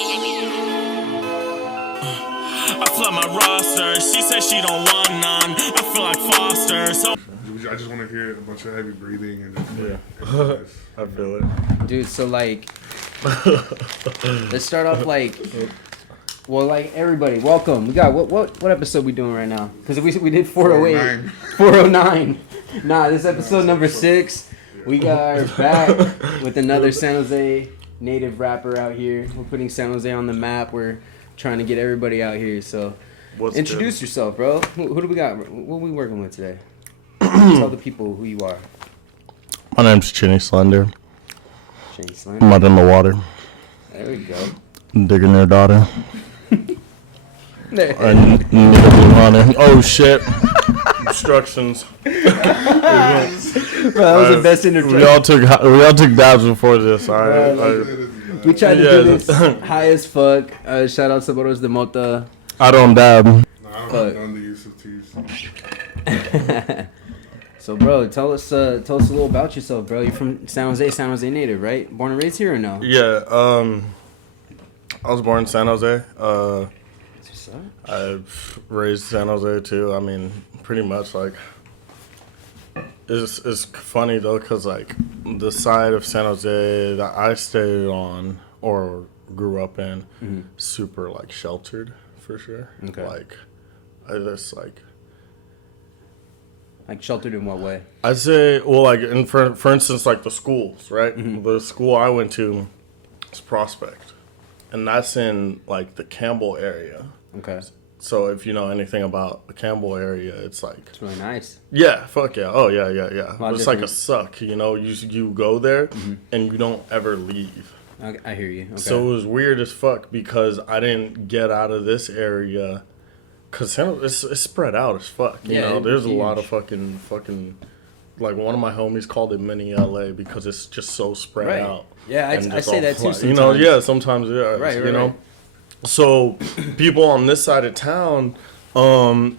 I flood my roster. She said she don't want none. I feel like Foster. So I just want to hear a bunch of heavy breathing and just I feel it. Dude, so like, let's start off like, well, like everybody, welcome. We got what episode we doing right now? Because we did 408, 409. Nah, this episode number 6. We are back with another San Jose native rapper out here. We're putting San Jose on the map. We're trying to get everybody out here. So, introduce yourself, bro. Who do we got? What are we working with today? Tell the people who you are. My name's Chine Slender. Chine Slender. Mud in the water. There we go. Digging their daughter. There. I need a blue hunter. Oh shit. Instructions. Bro, that was the best introduction. We all took dabs before this. All right. We tried to do this high as fuck. Shout out to Boros de Mota. I don't dab. No, I don't done the use of teas. So, bro, tell us a little about yourself, bro. You're from San Jose native, right? Born and raised here or no? Yeah. I was born in San Jose. What's up? I've raised San Jose too. I mean, pretty much like. It's funny though, cause like the side of San Jose that I stayed on or grew up in, super like sheltered for sure. Okay. Like, I just like sheltered in what way? I'd say, well, like for instance, like the schools, right? The school I went to is Prospect, and that's in like the Campbell area. Okay. So if you know anything about the Campbell area, it's like It's really nice. yeah, fuck yeah, oh yeah. But it's like a suck, you know. You go there and you don't ever leave. I hear you. Okay. So it was weird as fuck because I didn't get out of this area because it's spread out as fuck. You know, there's a lot of fucking like one of my homies called it mini LA because it's just so spread out. Yeah, I say that too. Sometimes. You know, yeah, sometimes yeah, right, you know. So people on this side of town,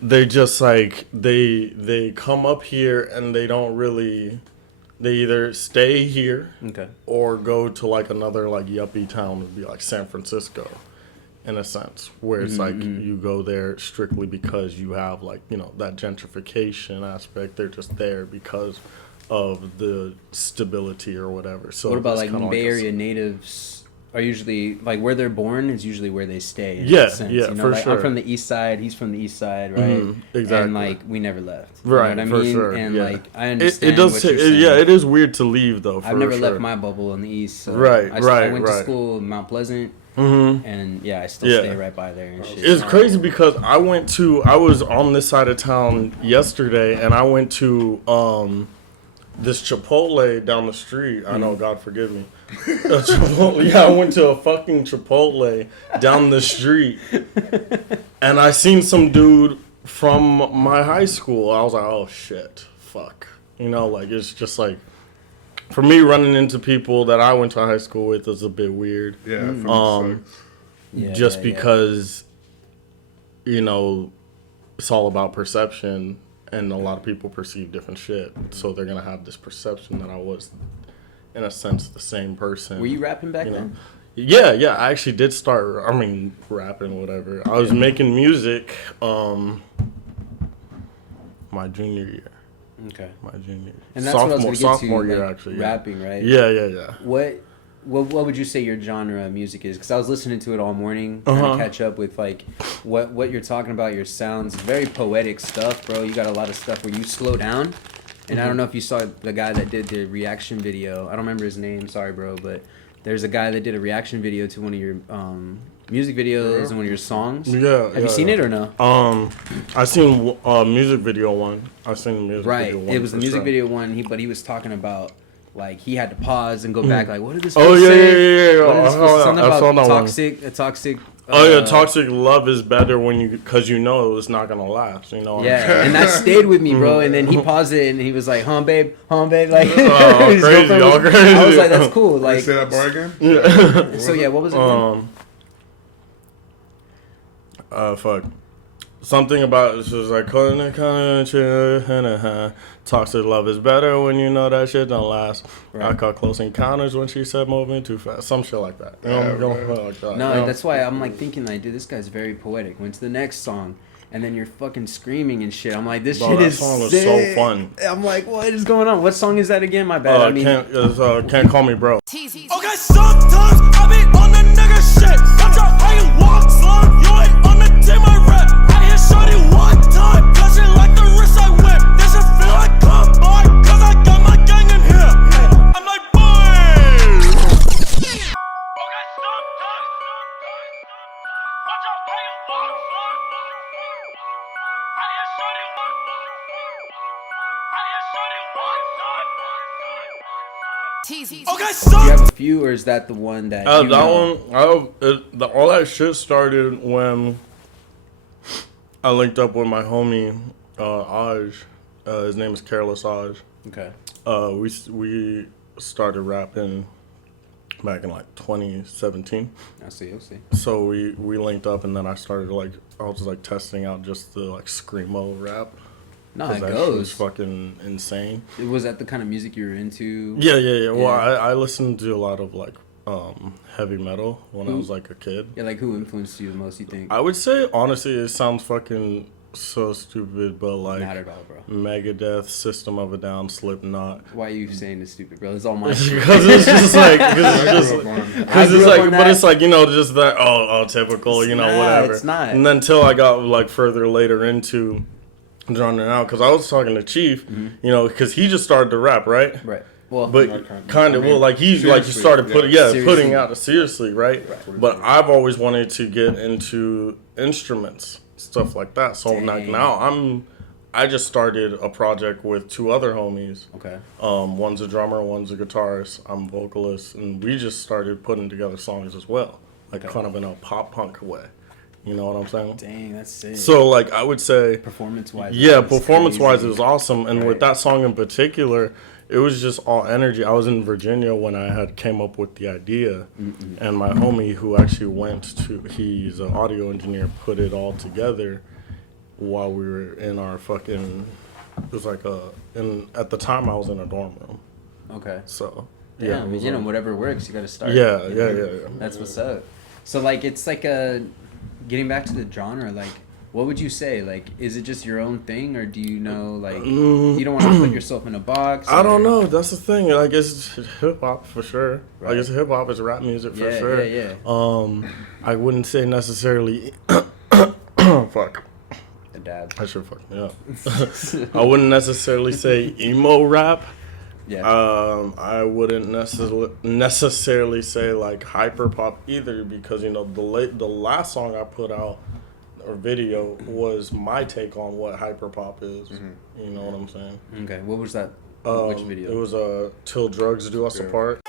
they just like they come up here and they don't really. They either stay here or go to like another like yuppie town, would be like San Francisco, in a sense, where it's like you go there strictly because you have like, you know, that gentrification aspect. They're just there because of the stability or whatever. So what about like Bay Area natives? Are usually like where they're born is usually where they stay. Yeah, sense, yeah, you know? for Like, sure. I'm from the east side. He's from the east side, right? Exactly. And like we never left. Right, You know what I for mean? sure. And yeah. like I understand. It does. What you're saying. Yeah, it is weird to leave though. I've never sure. left my bubble in the east. So Right, I went to school in Mount Pleasant, and I still stay right by there and shit. It's crazy because I was on this side of town yesterday, and I went to this Chipotle down the street. I know, God forgive me. I went to a fucking Chipotle down the street, and I seen some dude from my high school. I was like, oh shit, fuck. You know, like it's just like, for me, running into people that I went to high school with is a bit weird. Yeah. Just because, you know, it's all about perception, and a lot of people perceive different shit. So they're gonna have this perception that I was, in a sense, the same person. Were you rapping back then? Yeah. I actually did start. I mean, rapping, whatever. I was making music. My junior year. Okay. My junior year. And that's what I was going to get sophomore to, year, like, actually. rapping, right? Yeah. What would you say your genre of music is? Because I was listening to it all morning, trying to catch up with like what you're talking about. Your sounds, very poetic stuff, bro. You got a lot of stuff where you slow down. And I don't know if you saw the guy that did the reaction video. I don't remember his name. Sorry, bro, but there's a guy that did a reaction video to one of your music videos and one of your songs. Yeah. Have you seen it or no? I seen music video one. I seen the music video one. Right. It was the music video one. But he was talking about like he had to pause and go back. Like, what did this? Oh say? yeah. What is this? Something about that toxic. A toxic. Toxic love is better because you know it's not gonna last. You know. Yeah, and that stayed with me, bro. And then he paused it and he was like, "Huh, babe, like." Crazy, all crazy. I was like, "That's cool." Like, say that bar again. So yeah, what was it? Fuck. something about it's just like toxic love is better when you know that shit don't last. Right. I caught close encounters when she said moving too fast. Some shit like that. You know, like that. No, that's why I'm like thinking like, dude, this guy's very poetic. Went to the next song. And then you're fucking screaming and shit. I'm like, this shit is song was sick. so fun. I'm like, what is going on? What song is that again? My bad. Can't Call Me Bro. Okay, sometimes I be on the nigga shit. Watch out how you walk, slum. You ain't on the team I rep. I hear shorty one time, touching like the wrist I whip. This shit feel like come by, cause I got my gang in here. I'm like, boy. Okay, sometimes. Watch out how you walk, slum. I hear shorty one. I hear shorty one time. Okay, Do you have a few, or is that the one that? That one, all that shit started when I linked up with my homie Aj. His name is Careless Aj. Okay. We started rapping back in like 2017. I see. So we linked up, and then I started I was like testing out just the like screamo rap. No, it that goes. Shit was fucking insane. Was that the kind of music you were into? Yeah. Well, I listened to a lot of like heavy metal when I was like a kid. Yeah, like who influenced you the most, you think? I would say honestly, it sounds fucking so stupid, but like not at all, bro. Megadeth, System of a Down, Slipknot. Why are you saying it's stupid, bro? It's all my Because it's just like, but it's like, you know, just that typical, you know, whatever. It's not. And then until I got like further later into genre now, because I was talking to Chief, you know, because he just started to rap, right? Right. Well, but kind of, like he started putting out seriously, right? But I've always wanted to get into instruments, stuff like that. So like now I just started a project with two other homies. Okay. One's a drummer, one's a guitarist. I'm a vocalist, and we just started putting together songs as well, like kind of in a pop punk way. You know what I'm saying? Dang, that's sick. So, like, I would say... Performance-wise. Yeah, performance-wise, it was awesome. And with that song in particular, it was just all energy. I was in Virginia when I had came up with the idea. And my homie, who actually he's an audio engineer, put it all together while we were in our fucking... It was like at the time, I was in a dorm room. Okay. So, yeah. You know, whatever works, you got to start. Yeah. That's what's up. So, like, it's like getting back to the genre, like, what would you say? Like, is it just your own thing, or do you know, like, you don't want to put yourself in a box? I don't know. That's the thing. Like, it's hip hop for sure. Right. Like, it's hip hop, it's rap music for sure. Yeah. I wouldn't say necessarily. Fuck. The dab. I should fuck me up. I wouldn't necessarily say emo rap. Yeah. I wouldn't necessarily say like hyper pop either, because you know the last song I put out or video was my take on what hyper pop is. You know what I'm saying? Okay. What was that? Which video? It was Till Drugs Do Us Apart.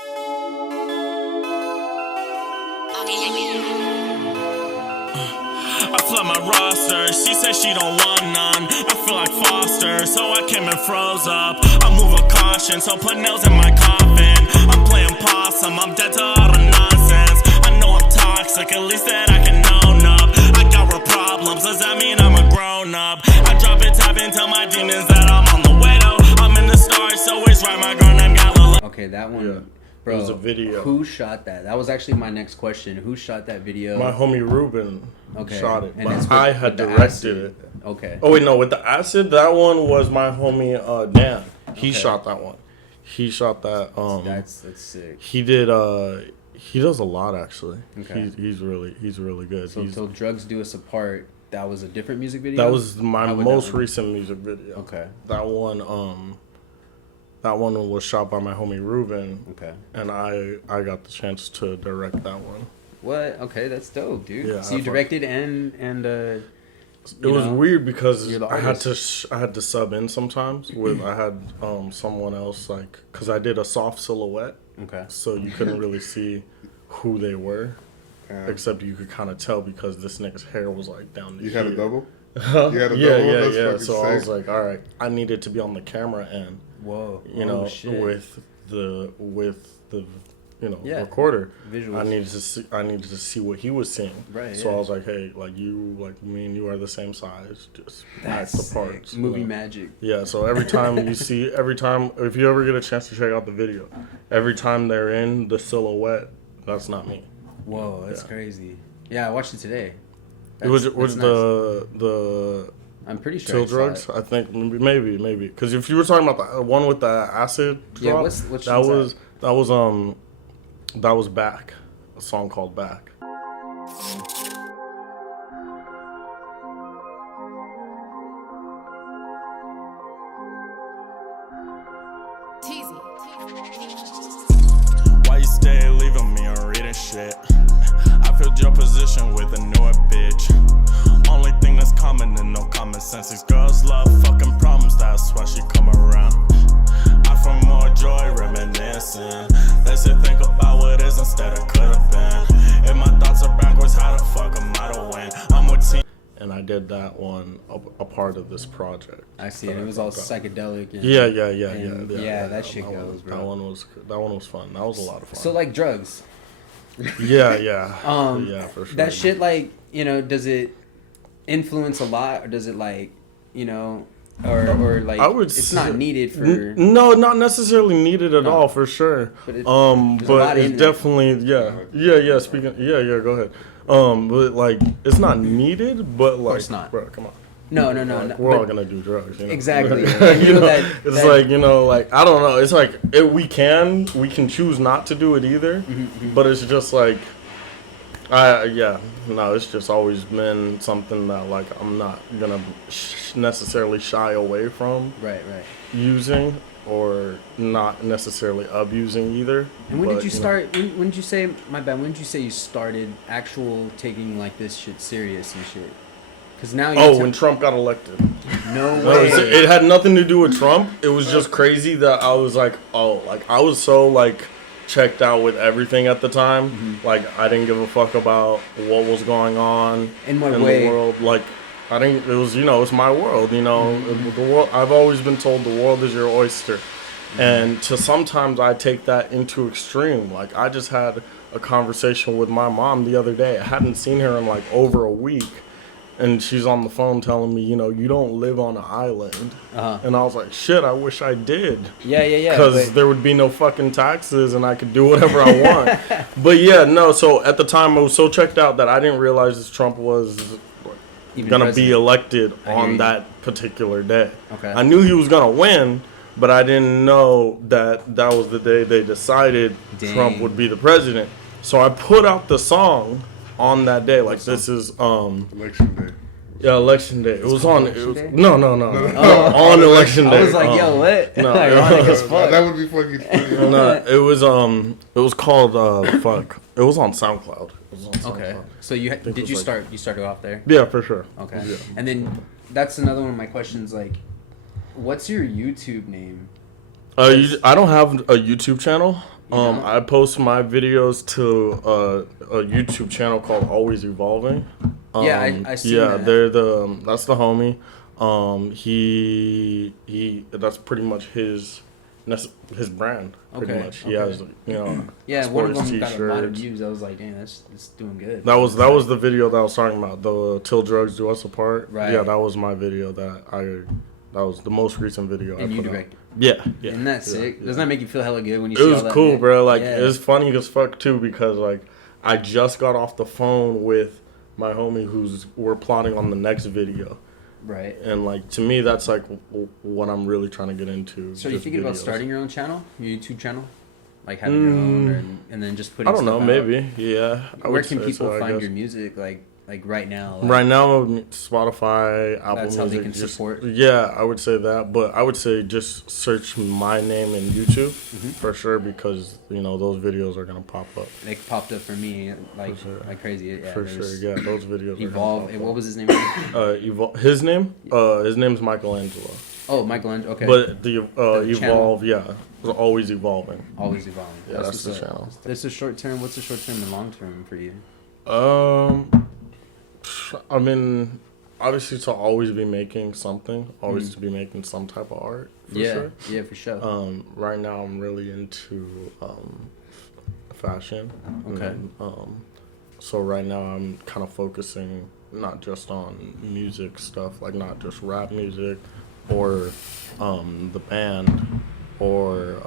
I flood my roster, she said she don't want none. I feel like Foster, so I came and froze up. I move with caution, so put nails in my coffin. I'm playing possum, I'm dead to all the nonsense. I know I'm toxic, at least that I can own up. I got real problems, does that mean I'm a grown up? I drop it, tap and tell my demons that I'm on the way though. I'm in the stars, so it's right, my girl named Galileo. Okay, that one. Yeah. Bro, it was a video. Who shot that? That was actually my next question. Who shot that video? My homie Ruben shot it, and but I had directed it. Okay. Oh wait, no, with the acid, that one was my homie Dan. He shot that one. He shot that. That's sick. He did. He does a lot actually. Okay. He's really good. So Till Drugs Do Us Apart. That was a different music video. That was my most recent music video. Okay. That one. That one was shot by my homie Ruben. Okay. And I got the chance to direct that one. What? Okay, that's dope, dude. Yeah, so you directed and it was weird because you're the I had artist. to sub in sometimes with I had someone else, like, because I did a soft silhouette. Okay. So you couldn't really see who they were, except you could kind of tell because this nigga's hair was like down to You here. had a double? Yeah. So I was like, all right, I needed to be on the camera end. Whoa. You know, shit. with the recorder. Visuals. I needed to see what he was seeing. Right. So I was like, hey, like me and you are the same size. Just That's act the parts. movie magic. Yeah. So every time if you ever get a chance to check out the video, every time they're in the silhouette, that's not me. Whoa, that's crazy. Yeah, I watched it today. Was nice. the I'm pretty sure. Till Drugs? I think maybe because if you were talking about the one with the acid drop, that was Back, a song called Back. Why you stay leaving me on reading shit? I filled your position with a newer bitch. Only thing that's common and no common sense. These girls love fucking problems, that's why she come around. I find more joy reminiscing. They say think about what is instead of could've been. If my thoughts are backwards, how the fuck am I to win? I'm with team. And I did that one a part of this project. I see it. It was all psychedelic. And, Yeah. That shit goes, bro. That one was fun. That was a lot of fun. So like drugs. Yeah. Yeah, for sure. That shit, like, does it influence a lot, or does it like, or like I would it's not needed for no, not necessarily needed at all, for sure. But it's definitely yeah. Speaking go ahead. But like it's not needed, but like, of course not. Bro, come on. No. We're all gonna do drugs, Exactly. It's like like I don't know. It's like we can choose not to do it either, but it's just like, it's just always been something that like I'm not gonna necessarily shy away from. Right. Using or not necessarily abusing either. And when did you start? When did you say when did you say you started taking like this shit serious and shit? Because now when Trump got elected. No way. It had nothing to do with Trump. It was just crazy that I was like, I was so like checked out with everything at the time. Like I didn't give a fuck about what was going on in the world. Like I didn't. It was it's my world. The world. I've always been told the world is your oyster, and sometimes I take that into extreme. Like I just had a conversation with my mom the other day. I hadn't seen her in like over a week. And she's on the phone telling me, you don't live on an island. And I was like, shit, I wish I did. Yeah. Because there would be no fucking taxes and I could do whatever I want. But yeah, no, so at the time I was so checked out that I didn't realize this Trump was going to be elected on that particular day. Okay. I knew he was going to win, but I didn't know that was the day they decided Trump would be the president. So I put out the song on that day, like this is Election day. Yeah, election day. It was on. No. Oh, on election day. I was like, yo, what? No, ironic as fuck. That would be fucking funny. No, it was called fuck. It was on SoundCloud. Okay. So you started off there? Yeah, for sure. Okay. Yeah. And then that's another one of my questions. Like, what's your YouTube name? I don't have a YouTube channel. I post my videos to a YouTube channel called Always Evolving. I see. Yeah, that. they're that's the homie. He that's pretty much his brand. Pretty much. He has Yeah, one of them t-shirts. got a lot of views. I was like, dang, that's doing good. That was the video that I was talking about. The Till Drugs Do Us Apart. Right. Yeah, that was my video that was the most recent video and I you put directed. out. Yeah. Isn't that sick? Doesn't that make you feel hella good when you It see all was that? cool, bro. Like, yeah. it was funny as fuck, too, because, like, I just got off the phone with my homie we're plotting on the next video. Right. And, like, to me, that's, like, what I'm really trying to get into. So are you thinking about starting your own channel? Your YouTube channel? Like, having your own, and then just putting I don't know, stuff maybe. out? Yeah. Where can people find your music, like right now? Right now, Spotify, Apple that's Music. how they can support. Yeah, I would say that. But I would say just search my name in YouTube for sure, because, those videos are going to pop up. They popped up for me like crazy. Yeah, for sure, yeah. Those videos Evolve. What was his name? His name? His name's Michelangelo. Oh, Michelangelo. Okay. But the Evolve, channel? yeah. It was Always Evolving. Always Evolving. Yeah, that's the channel. There's a short term. What's the short term and long term for you? I mean, obviously to always be making something, always to be making some type of art. For sure. Yeah, for sure. Right now I'm really into fashion. Okay. And, so right now I'm kind of focusing not just on music stuff, like not just rap music or the band or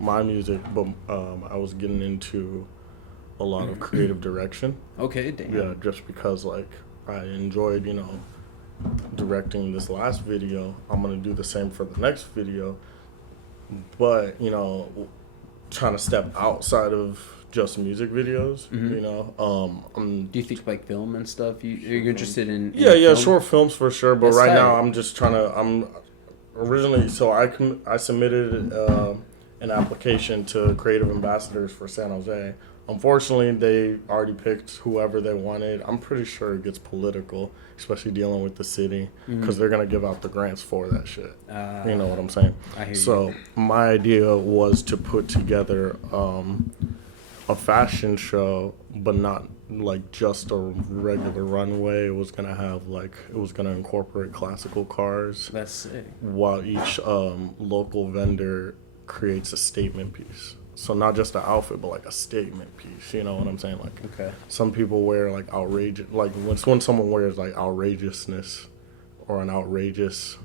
my music, but I was getting into a lot of creative direction. Okay, damn. Yeah, just because like I enjoyed, directing this last video. I'm gonna do the same for the next video, but trying to step outside of just music videos. Do you think like film and stuff? You're interested in? Yeah, film? short films for sure. But That's right tight. now, I'm just trying to. I'm originally so I submitted an application to Creative Ambassadors for San Jose. Unfortunately, they already picked whoever they wanted. I'm pretty sure it gets political, especially dealing with the city, because they're gonna give out the grants for that shit. You know what I'm saying? I hear So you. my idea was to put together a fashion show, but not like just a regular runway. It was gonna incorporate classical cars, That's sick. while each local vendor creates a statement piece. So not just an outfit, but like a statement piece. You know what I'm saying? Like Okay. some people wear like outrageous, like when someone wears like outrageousness or an outrageous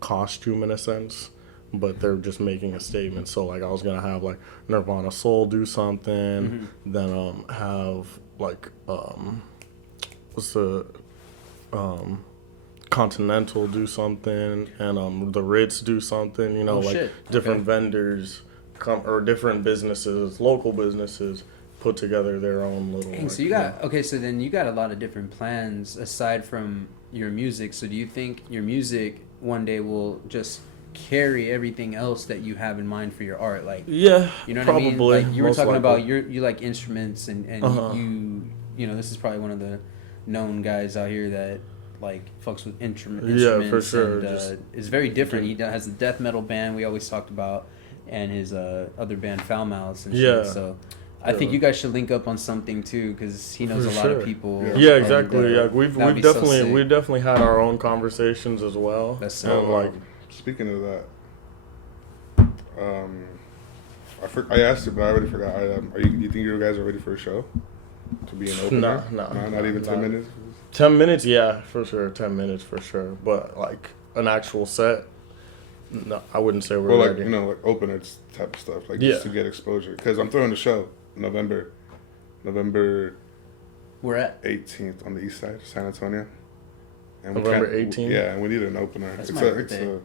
costume in a sense, but they're just making a statement. So like I was gonna have like Nirvana Soul do something, then have like what's the Continental do something, and the Ritz do something. Oh, like shit. different Okay. vendors or different businesses, local businesses, put together their own little. Dang, like, so you got okay. So then you got a lot of different plans aside from your music. So do you think your music one day will just carry everything else that you have in mind for your art? Like, Yeah, you know what probably. I mean? Like you were most talking likely. about you like instruments and this is probably one of the known guys out here that like fucks with instruments. Yeah, for sure. And, is very different. He has the death metal band we always talked about, and his other band Foul Mouths and shit. Yeah. So I think you guys should link up on something too, because he knows For a lot sure. of people. Yeah, and, exactly. Yeah, we've that'd be so sick. definitely had our own conversations as well. That's sick. And, like Speaking of that, I asked you, but I already forgot. You think you guys are ready for a show? To be an opener? No, Not even 10 minutes? 10 minutes, yeah, for sure. 10 minutes for sure. But like an actual set, no, I wouldn't say we're Well, ready. like, like openers type of stuff. Like, just Yeah. to get exposure. Because I'm throwing a show November We're at 18th on the east side, San Antonio. And November can't- 18th? Yeah, and we need an opener. That's it's my a, birthday.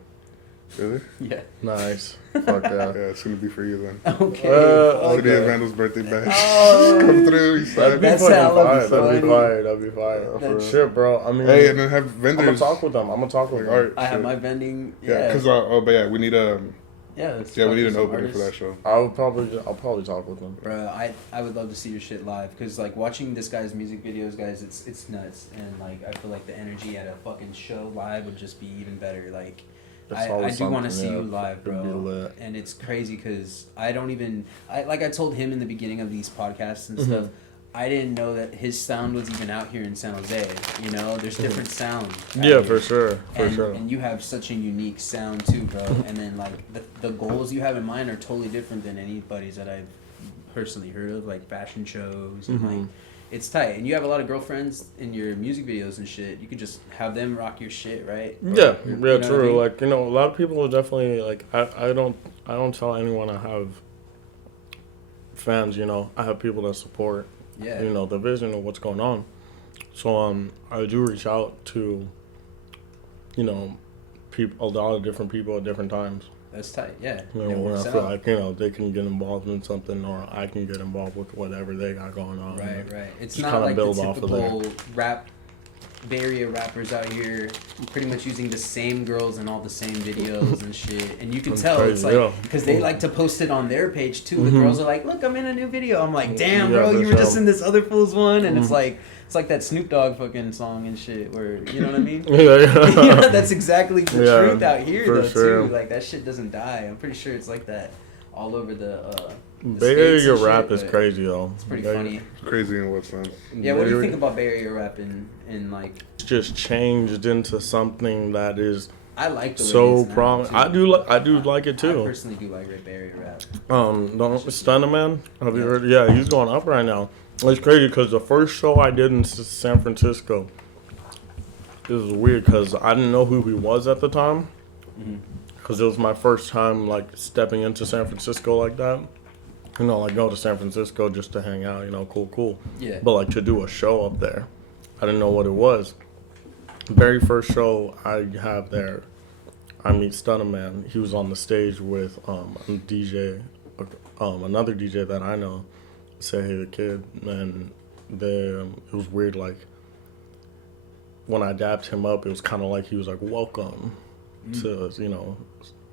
really? yeah. Nice. Fuck Yeah, yeah. it's going to be for you then. Okay. City okay. of Vandals birthday bash. Oh. Come through, east That'd side. be That's fucking hella fire. That'd be funny. fire. That'd be fire. for Shit, bro. I mean, Hey, and then have I'm gonna vendors. talk with them. I'm gonna talk with Like, them. art. I have shit. my vending. Yeah, because but yeah, we need let's we fuck need with an some opener artists. for that show. I'll probably talk with them. Bro, I would love to see your shit live, because like watching this guy's music videos, guys, it's nuts, and like I feel like the energy at a fucking show live would just be even better. Like It's I always do want to something, see yeah. you live, It'd be bro, lit. and it's crazy because I told him in the beginning of these podcasts and Mm-hmm. stuff. I didn't know that his sound was even out here in San Jose. You know, there's different sounds. out Mm-hmm. Yeah, here. for sure. For and, sure. and you have such a unique sound too, bro. And then like the goals you have in mind are totally different than anybody's that I've personally heard of, like fashion shows and like it's tight. And you have a lot of girlfriends in your music videos and shit. You could just have them rock your shit, right? Yeah, You yeah, know what I true. mean? Like a lot of people are definitely like I don't tell anyone I have fans. I have people that support. Yeah. The vision of what's going on. So I do reach out to people, a lot of different people at different times. That's tight. Yeah. When It I works feel out. like they can get involved in something, or I can get involved with whatever they got going on. Right, right. It's just not kinda like the build off of there. typical rap Bay Area rappers out here pretty much using the same girls in all the same videos and shit. And you can That's tell crazy, it's like, yeah. because they like to post it on their page too. The girls are like, look, I'm in a new video. I'm like, damn, Yeah, bro, for you were just sure. in this other fool's one. And it's like that Snoop Dogg fucking song and shit where, you know what I mean? Yeah. That's exactly the Yeah, truth out here for though sure. too. Like that shit doesn't die. I'm pretty sure it's like that all over the Bay States Area and rap shit, is but crazy though. It's pretty They- funny. It's crazy in what sense? Yeah, what do you Bay think about Bay Area rap in like It's just changed into something that is I like the way so it is now, prominent. too. I do like it I too. personally do like Bay Area rap. Don't Stunner Man. Have you Yeah. heard? Yeah, he's going up right now. It's crazy because the first show I did in San Francisco, it was weird because I didn't know who he was at the time. Because it was my first time like stepping into San Francisco like that. You know, like go to San Francisco just to hang out. You know, cool. Yeah. But like to do a show up there, I didn't know what it was. Very first show I have there, I meet Stunner Man. He was on the stage with a DJ, another DJ that I know, Say Hey the Kid, and it was weird. Like when I dapped him up, it was kind of like he was like, "Welcome to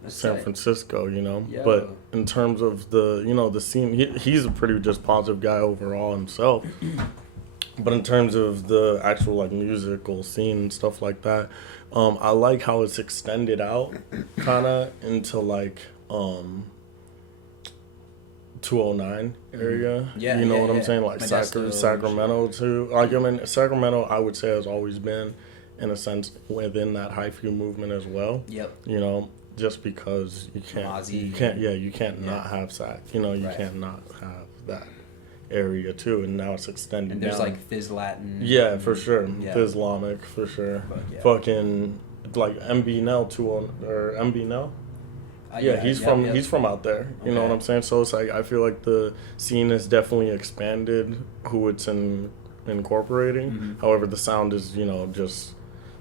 That's San tight. Francisco," Yeah. But in terms of the scene, he's a pretty just positive guy overall himself. But in terms of the actual like musical scene and stuff like that, I like how it's extended out, kind of into like 209 area. Yeah, you know yeah, what I'm yeah. saying, like Modesto, Sacramento too. Like I mean, Sacramento, I would say has always been, in a sense, within that hyphy movement as well. Yep. You know, just because you can't not have Sac. You know, you Right. can't not have that area too, and now it's extended. And there's down. like Fizz Latin. Yeah, for sure. Yeah. Islamic, for sure. But, yeah. Fucking like MB Nell or MB Nell. Yeah, he's from out there. You know Okay. what I'm saying? So it's like I feel like the scene has definitely expanded who it's incorporating. Mm-hmm. However, the sound is just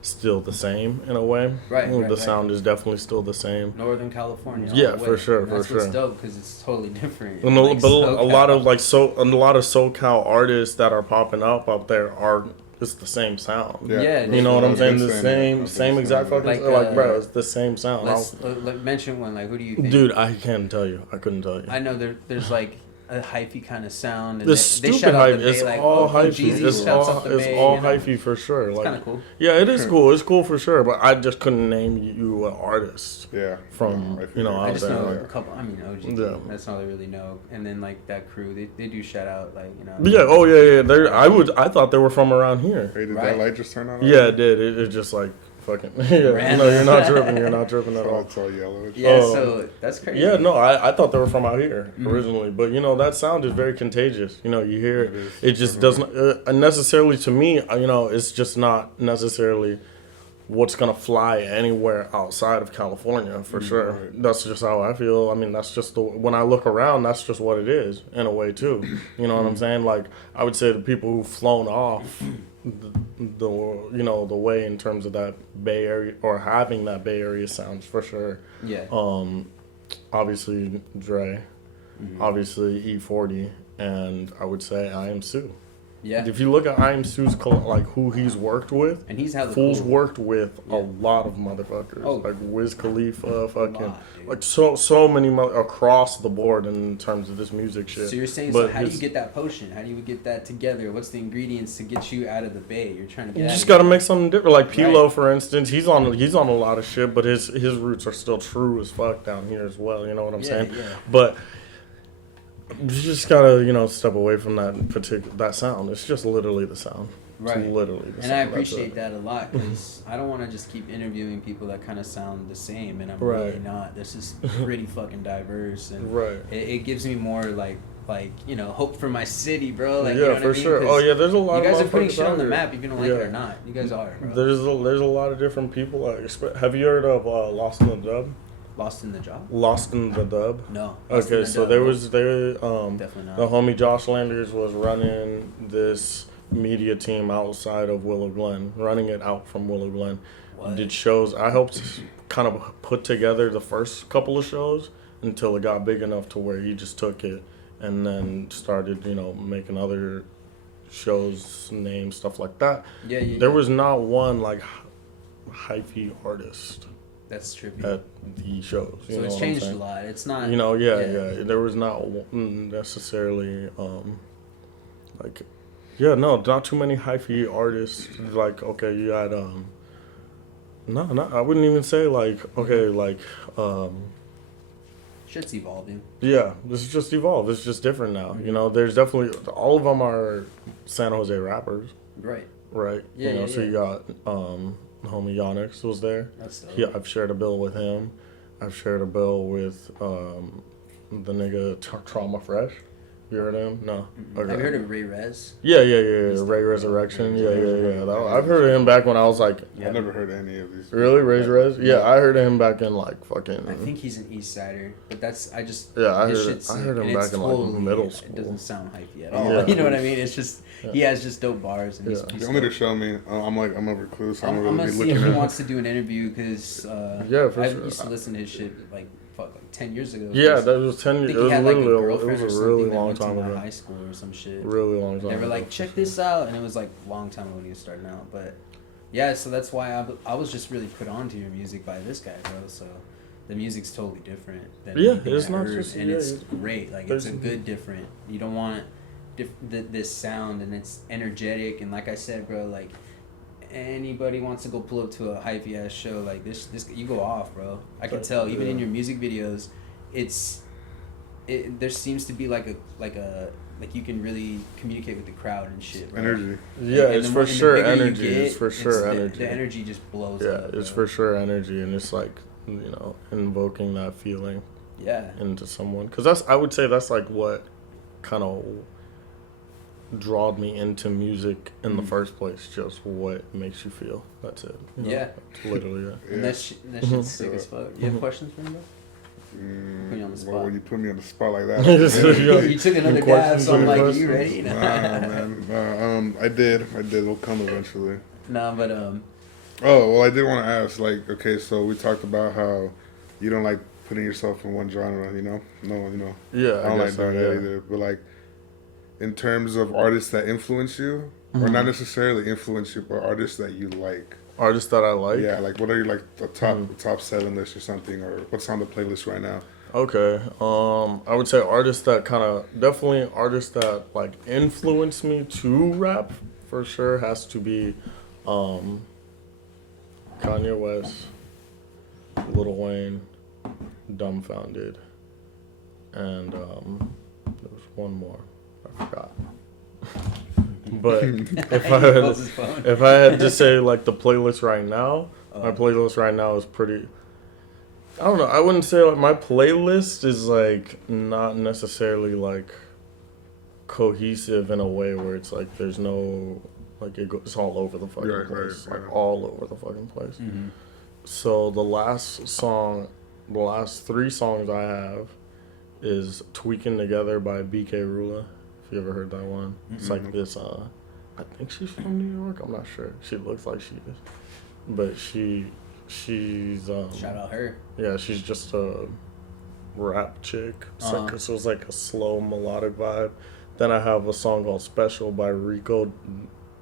still the same in a way. Right, The right. sound is definitely still the same. Northern California. all Yeah, the way. for sure, And that's for what's sure. dope because it's totally different. And Like, but a lot of SoCal. a lot of SoCal artists that are popping up there are it's the same sound. Yeah, You know what I'm I've saying? been The saying same it. exact fucking Like, bro, it's the same sound. Let's mention one. Like, who do you think? Dude, I can't tell you. I couldn't tell you. I know there's like a hyphy kind of sound. And The they stupid shout out hype. the Bay, It's like, all oh, hyphy. Jeezy It's shouts out the Bay, all you know? hyphy for sure. It's Like, kind of cool. yeah, it is cool. It's cool for sure. But I just couldn't name you an artist. Yeah. From, I you know, figured. I out just there. know Yeah. a couple. I mean, OG. Yeah. That's all I really know. And then like that crew, they do shout out like Yeah. Oh yeah. I thought they were from around here. Hey, did Right. that light just turn on? Yeah, it did. It just like fucking. Yeah. Random. No, you're not tripping. You're not tripping at Oh, all. it's all yellow. Yeah, Oh. so that's crazy. Yeah, no, I thought they were from out here Mm-hmm. originally, but that sound is very contagious. You hear It is, it just doesn't necessarily to me. It's just not necessarily what's gonna fly anywhere outside of California for sure. Right. That's just how I feel. I mean, that's just when I look around, that's just what it is in a way too. You know what I'm saying? Like I would say the people who've flown off the way in terms of that Bay Area or having that Bay Area sounds for sure. Yeah. Obviously Dre, obviously E40, and I would say I Am Sue. Yeah. If you look at I Am Sue's like who he's worked with, And he's hella Fool's cool. worked with Yeah. a lot of motherfuckers, Oh. like Wiz Khalifa, fucking lot, dude. like so many across the board in terms of this music shit. So you're saying, But so how do you his- get that potion? How do you get that together? What's the ingredients to get you out of the Bay? You're trying to get You out just of gotta here. make something different. Like Pilo, Right. for instance, he's on a lot of shit, but his roots are still true as fuck down here as well. You know what I'm Yeah, saying? yeah. But you just gotta step away from that sound. It's just literally the sound. Right. It's literally the And sound. I That's appreciate it. that a lot because I don't want to just keep interviewing people that kind of sound the same, and I'm Right. really not. This is pretty fucking diverse, and Right. it gives me more like hope for my city, bro. Like, Yeah, you know what for I mean? sure. 'Cause Oh yeah, there's a lot. you guys of are putting motherfuckers shit on out the here. map, if you don't like it Yeah. or not. You guys are, bro. There's a lot of different people. Have you heard of Lost in the Dub? Lost in the job? Lost in the Dub. No. Lost in Okay, the so Dub, there no. was Definitely not. the homie Josh Landers was running this media team outside of Willow Glen, running it out from Willow Glen. What? Did shows. I helped kind of put together the first couple of shows until it got big enough to where he just took it and then started, making other shows, names, stuff like that. Yeah, yeah. There was not one like hyphy artist That's trippy. at the shows. You So know it's what I'm changed a saying? lot. It's not. Yeah. There was not necessarily not too many hyphy artists. Like, okay, you had no, I wouldn't even say like Shit's evolving. yeah, this is just evolved. It's just different now. There's definitely all of them are San Jose rappers, Right. right? Yeah, yeah, So yeah. you got The homie Yonix was there. That's dope. Yeah, I've shared a bill with him. I've shared a bill with the nigga Trauma Fresh. You heard of him? No. Okay. Have you heard of Ray Rez? Yeah. Ray Resurrection. I've heard of him back when I was like. I've never heard any of these. Really, Ray Rez? Yeah, I heard of him back in like fucking. I think he's an East Sider, but that's I his heard shit's I sick, heard him and back it's in totally, like middle school. It doesn't sound hypey at all. Yeah. You know what I mean? It's just he has just dope bars, and he's You want me to show me? I'm a recluse. I'm gonna gonna be see looking if he at. wants to do an interview because Yeah, for I sure. used to listen to his shit like 10 years ago. Yeah, that was 10 I years. think It he was had like a literally, it girlfriend or was a something really that long went to time my ago. high school or some shit. Really long time. They were ago. like, check this out, and it was like a long time ago when he was starting out. But yeah, so that's why I was just really put on to your music by this guy, bro. So the music's totally different than Yeah, anything it's I not heard, just- and yeah, it's it's- great. Like it's a good different. You don't want this sound, and it's energetic, and like I said, bro, like anybody wants to go pull up to a hypey ass show like this you go off, bro. I can tell even in your music videos, there seems to be like you can really communicate with the crowd and shit, bro. Energy. Yeah, And it's the for more- and the sure bigger you energy. get, It's for sure the- energy. The energy just blows Yeah, up. it's bro. for sure energy, and it's like, you know, invoking that feeling Yeah. into someone. Because I would say that's like what kind of drawed me into music in the first place. Just what makes you feel. That's it. You know? Yeah. That's literally it. And that shit's sick as fuck. You have questions for me, bro? Put you on the spot. Well, when you put me on the spot like that, You took another dab, so I'm like, are you ready? nah, man. I did. We'll come eventually. Nah, but Oh, well, I did want to ask, like, okay, so we talked about how you don't like putting yourself in one genre, you know? No, you know. Yeah, I don't like guess doing so, that yeah. either. But, like, in terms of artists that influence you, or not necessarily influence you, but artists that you like. Artists that I like. Yeah, like, what are your, like, the top 7 list or something, or what's on the playlist right now? Okay. I would say artists that definitely artists that like influence me to rap for sure has to be Kanye West, Lil Wayne, Dumbfounded, and there was one more. I forgot. But if I had to say like the playlist right now, my playlist right now is pretty. I don't know. I wouldn't say like my playlist is like not necessarily like cohesive in a way where it's like there's no like it's all over the fucking place, like all over the fucking place. Mm-hmm. So the last 3 songs I have is "Tweaking Together" by BK Rula. If you ever heard that one, it's like this. I think she's from New York. I'm not sure. She looks like she is, but she's shout out her. yeah, she's just a rap chick. So it was like a slow melodic vibe. Then I have a song called "Special" by Rico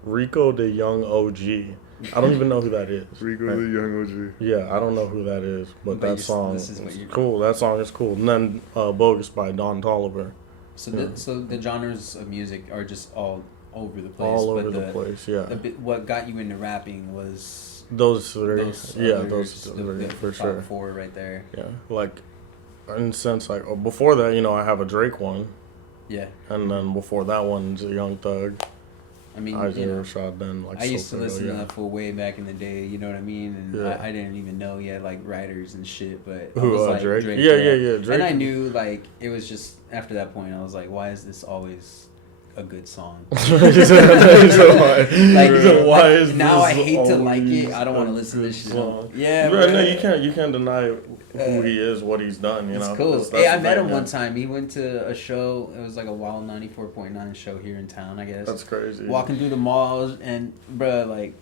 the Young OG. I don't even know who that is. Rico the Young OG. Yeah, I don't know who that is, but that song this is is what you're- cool. That song is cool. And then "Bogus" by Don Toliver. So the genres of music are just all over the place. All but over the place, yeah. What got you into rapping was Those 3. those Those others, 3 for top sure. 4 right there. Yeah, like in a sense, like before that, you know, I have a Drake one, Yeah, and then before that one's a Young Thug. I mean, I shot then like I used to listen to yeah. that for way back in the day. You know what I mean? And Yeah. I didn't even know yet like writers and shit. But I Who, was like Drake? Yeah, Drake. And I knew like it was just after that point I was like, why is this always a good song? Why is now I this hate to like it. always I don't want to a listen to this good shit. song? Yeah, Bro, bro. no, you can't deny who he is, what he's done. You It's know, cool. That's Hey, I the met thing, him yeah. one time. He went to a show. It was like a Wild 94.9 show here in town, I guess. That's crazy. Walking through the malls and, bro, like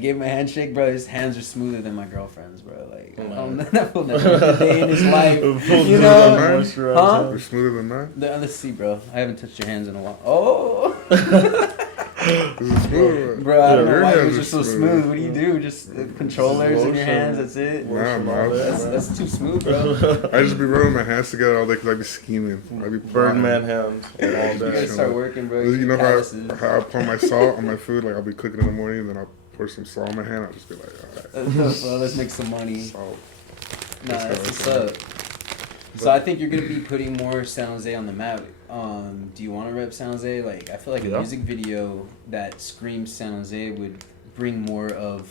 gave him a handshake, bro. His hands are smoother than my girlfriend's, bro. Like, that will never be a day in his life. You know? Huh? You're smoother than mine? Let's see, bro. I haven't touched your hands in a while. Oh! Is it smooth? Bro, I don't know Your why hands yours are are so smooth. What do you do? Just controllers in your hands, that's it? Nah, man. That's too smooth, bro. I just be rubbing my hands together all day because I be scheming. I be Birdman hands all You gotta day. start working, bro. You know Calluses. how I pour my salt on my food? Like, I'll be cooking in the morning, and then I'll pour some salt on my hand. I'll just be like, all right, Well, let's make some money. salt. Nah, that's what's up. So I think you're gonna be putting more San Jose on the map. Do you want to rep San Jose? Like, I feel like a Yeah. music video that screams San Jose would bring more of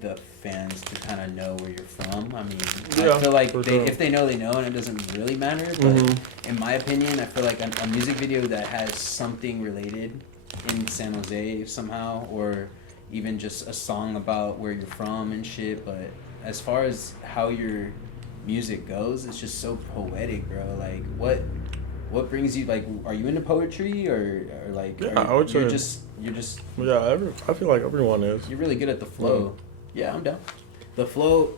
the fans to kind of know where you're from. I mean, Yeah, I feel like for they, sure. if they know, they know, and it doesn't really matter. But in my opinion, I feel like a music video that has something related in San Jose somehow, or even just a song about where you're from and shit. But as far as how your music goes, it's just so poetic, bro. Like, what brings you, like, are you into poetry, or like, Yeah, I would say- you're just Yeah, I feel like everyone is. you're really good at the flow. Yeah, I'm down. The flow,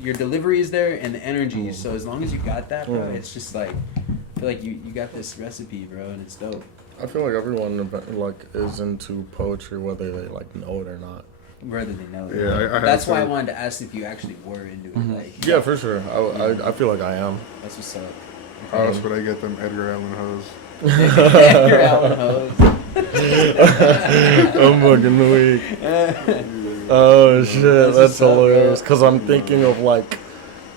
your delivery is there, and the energy. So as long as you got that, bro, it's just like, I feel like you got this recipe, bro, and it's dope. I feel like everyone like is into poetry, whether they like know it or not. Whether they know it. Yeah, I have That's why I some- wanted to ask if you actually were into it. Like, Yeah, for sure. I feel like I am. that's what's up. How else would I get them Edgar Allan hoes? You're Allen Hose. I'm fucking weak. Oh shit, that's what's up, hilarious. bro. Cause I'm thinking of like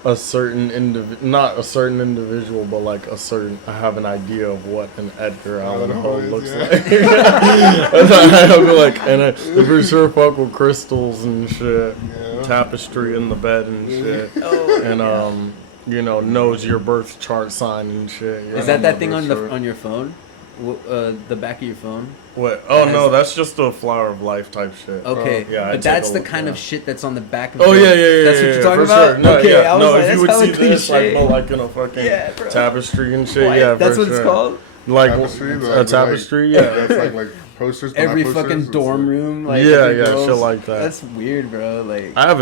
a certain not a certain individual, but like I have an idea of what an Edgar Allan Poe looks yeah. like. I be like, and I for sure fuck with crystals and shit, Yeah. tapestry in the bed and shit, and you know, knows your birth chart sign and shit. you Is know? that thing sure. on your phone? The back of your phone? What? Oh no, that's just a flower of life type shit. Okay, yeah, I but take that's a the look, kind yeah. of shit that's on the back of Oh your... yeah, yeah, That's what yeah, you're talking for about? Sure. No, okay, yeah. I was No, like, if that's you would hella see this, like, cliche. but like in a fucking Yeah, bro. tapestry and shit, What? yeah, That's for what it's sure. called? Like Tapestry, a tapestry, yeah. That's like posters. but Every not posters, fucking it's dorm like- room, like Yeah, every yeah, girl's- shit like that. That's weird, bro. Like, I have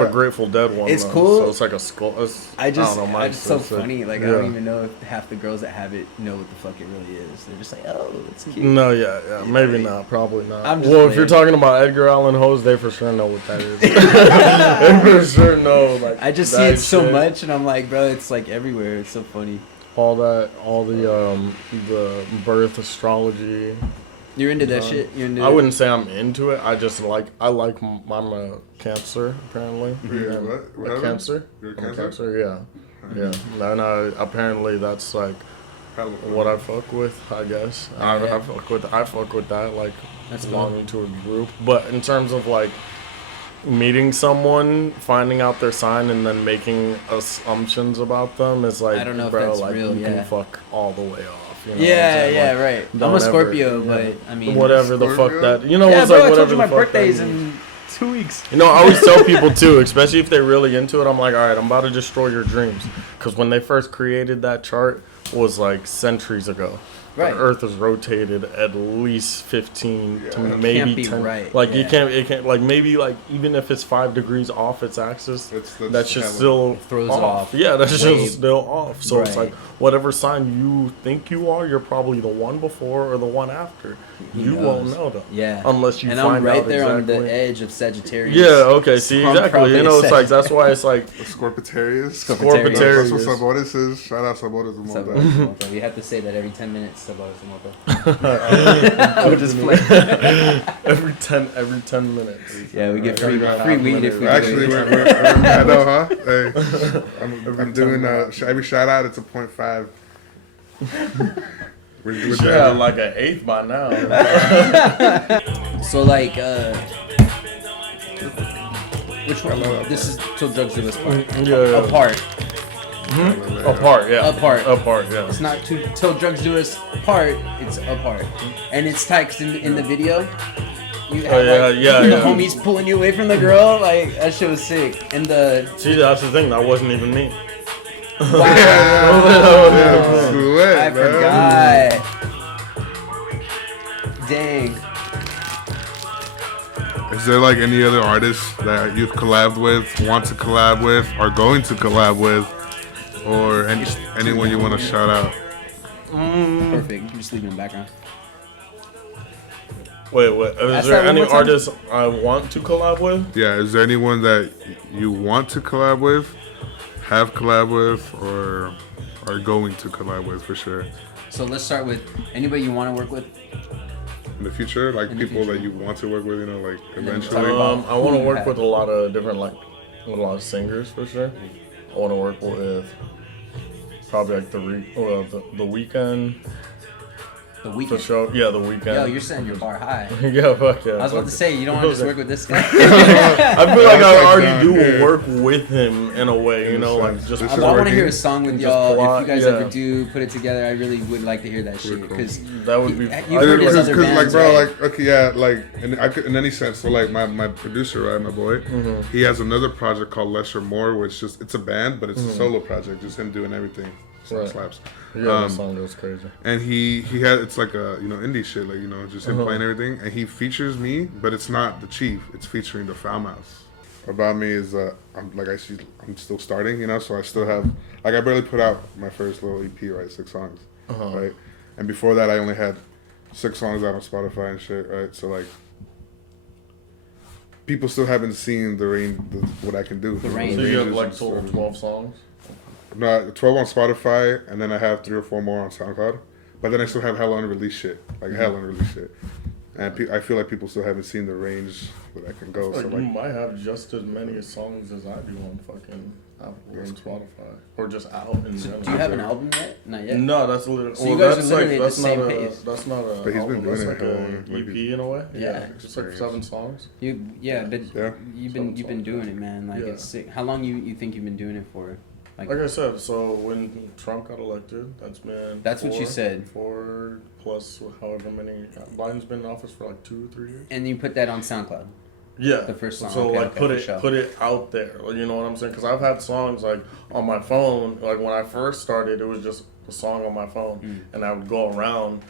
a Grateful Dead one. It's though, cool. So it's like a skull. I don't know, it's mine's so sick. funny. Like, I Yeah. don't even know if half the girls that have it know what the fuck it really is. They're just like, oh, it's cute. No, yeah, maybe not, probably not. I'm just Well, if you're playing. talking about Edgar Allan Hose, they for sure know what that is. They for sure know. Like, I just see that it so shit. much, and I'm like, bro, it's like everywhere. It's so funny. All the birth astrology. You're into that shit? You're into I wouldn't say I'm into it. I just like I'm a Cancer apparently. You're And what? a Whatever? Cancer. You're a I'm Cancer? Yeah, yeah. And apparently that's like what I fuck with. I guess I fuck with that. Like That's belonging to a group. But in terms of like meeting someone, finding out their sign, and then making assumptions about them is like, I don't know if bro, that's like real, you yeah. can fuck all the way off. You know what I'm Yeah, saying? yeah, Like, right. I'm don't a Scorpio, ever- but yeah. I mean, Whatever the fuck Scorpio? that, you know, Yeah, it's bro, like I whatever told you the my fuck birthday's that in 2 weeks. You know, I always tell people too, especially if they're really into it, I'm like, all right, I'm about to destroy your dreams. Because when they first created that chart was like centuries ago. Right. The Earth is rotated at least 15 to Yeah. maybe Can't be 10. right, Like yeah. it can't like maybe like even if it's 5 degrees off its axis, That's that's just hella- still throws it off. off. Yeah, that's Way- just still off. So it's Right. like whatever sign you think you are, you're probably the one before or the one after. Who You won't knows? know them. Yeah. Unless you and find I'm right out there on exactly. the edge of Sagittarius. Yeah, okay, see, So I'm exactly. probably You know, it's a like, that's why it's like, Scorpitarius. Scorpitarius. That's what Sabores is. Shout out Sabores and all that. Sabotamoto. We have to say that every 10 minutes. Sabotamoto. We'll just play. every 10 minutes. Yeah, we get Every free half weed if we minute. Actually, do it. we're I know, huh? Hey, I'm doing every shout out. It's a 0.5. We're Yeah, like an eighth by now. So like, which one? This is Till Drugs Do Us Part. Yeah. Apart. Apart, yeah. Apart. Yeah. It's not Till Drugs Do Us Part. It's apart, and it's tight 'cause in the video. You have, the homies pulling you away from the girl. Like that shit was sick. And the See, that's the thing. That wasn't even me. wow, Yeah, sweat, I man. forgot. Dang. Is there like any other artists that you've collabed with, want to collab with, are going to collab with, or anyone you want to shout out? Perfect. You can just leave it in the background. Wait. Is Ask there that one any more time. artists I want to collab with? Yeah, is there anyone that you want to collab with, have collab with, or are going to collab with for sure So let's start with anybody you want to work with. in the future? Like In the people future. that you want to work with, you know, like And then eventually. talk I want to Who work have- with a lot of different, like, with a lot of singers for sure. I want to work with probably like the Weeknd. The For weekend. sure. Yeah, the weekend. Yo, you're setting your bar high. Yeah, fuck yeah. I was about to say, you don't want to just work with this guy. I feel like I already down do here. work with him in a way, you know, like just. This I is want to working. hear a song with Just y'all. plot, If you guys yeah. ever do put it together, I really would like to hear that shit. cool. Because That would be. You heard his Because other like bands, bro, right? like okay, yeah, like in any sense. So like my producer, right, my boy, he has another project called Less or More, which just it's a band, but it's a solo project, just him doing everything. So Right. slaps. Yeah, that song goes crazy. And he had it's like a indie shit, like just him playing everything, and he features me, but it's not the chief, it's featuring the Foul Mouse. About me is I'm still starting, so I still have I barely put out my first little EP, right, 6 songs, right, and before that I only had 6 songs out on Spotify and shit, right, so like people still haven't seen what I can do. The range. So you have ranges like and total stuff. 12 songs. No, 12 on Spotify, and then I have 3 or 4 more on SoundCloud. But then I still have hella unreleased shit, hella unreleased shit. And I feel like people still haven't seen the range that I can go. Like So you like, might have just as many songs as I do on fucking Apple and Spotify, or just out in general. do you have an album yet? Not yet. No, that's literally. So you guys are that's literally at that's the not same a. pace. That's not a. But he's been album, doing that's it like hella a long, like EP in a way. Yeah. just like 7 songs. But Yeah. you've been doing it, man. Like Yeah. it's sick. How long you think you've been doing it for? Like I said, so when Trump got elected, that's what you said. 4 plus however many. Biden's been in office for like 2 or 3 years. And you put that on SoundCloud. Yeah, The first song, So okay, like okay, for sure. put it out there. Like, you know what I'm saying? Because I've had songs like on my phone. Like when I first started, it was just a song on my phone, and I would go around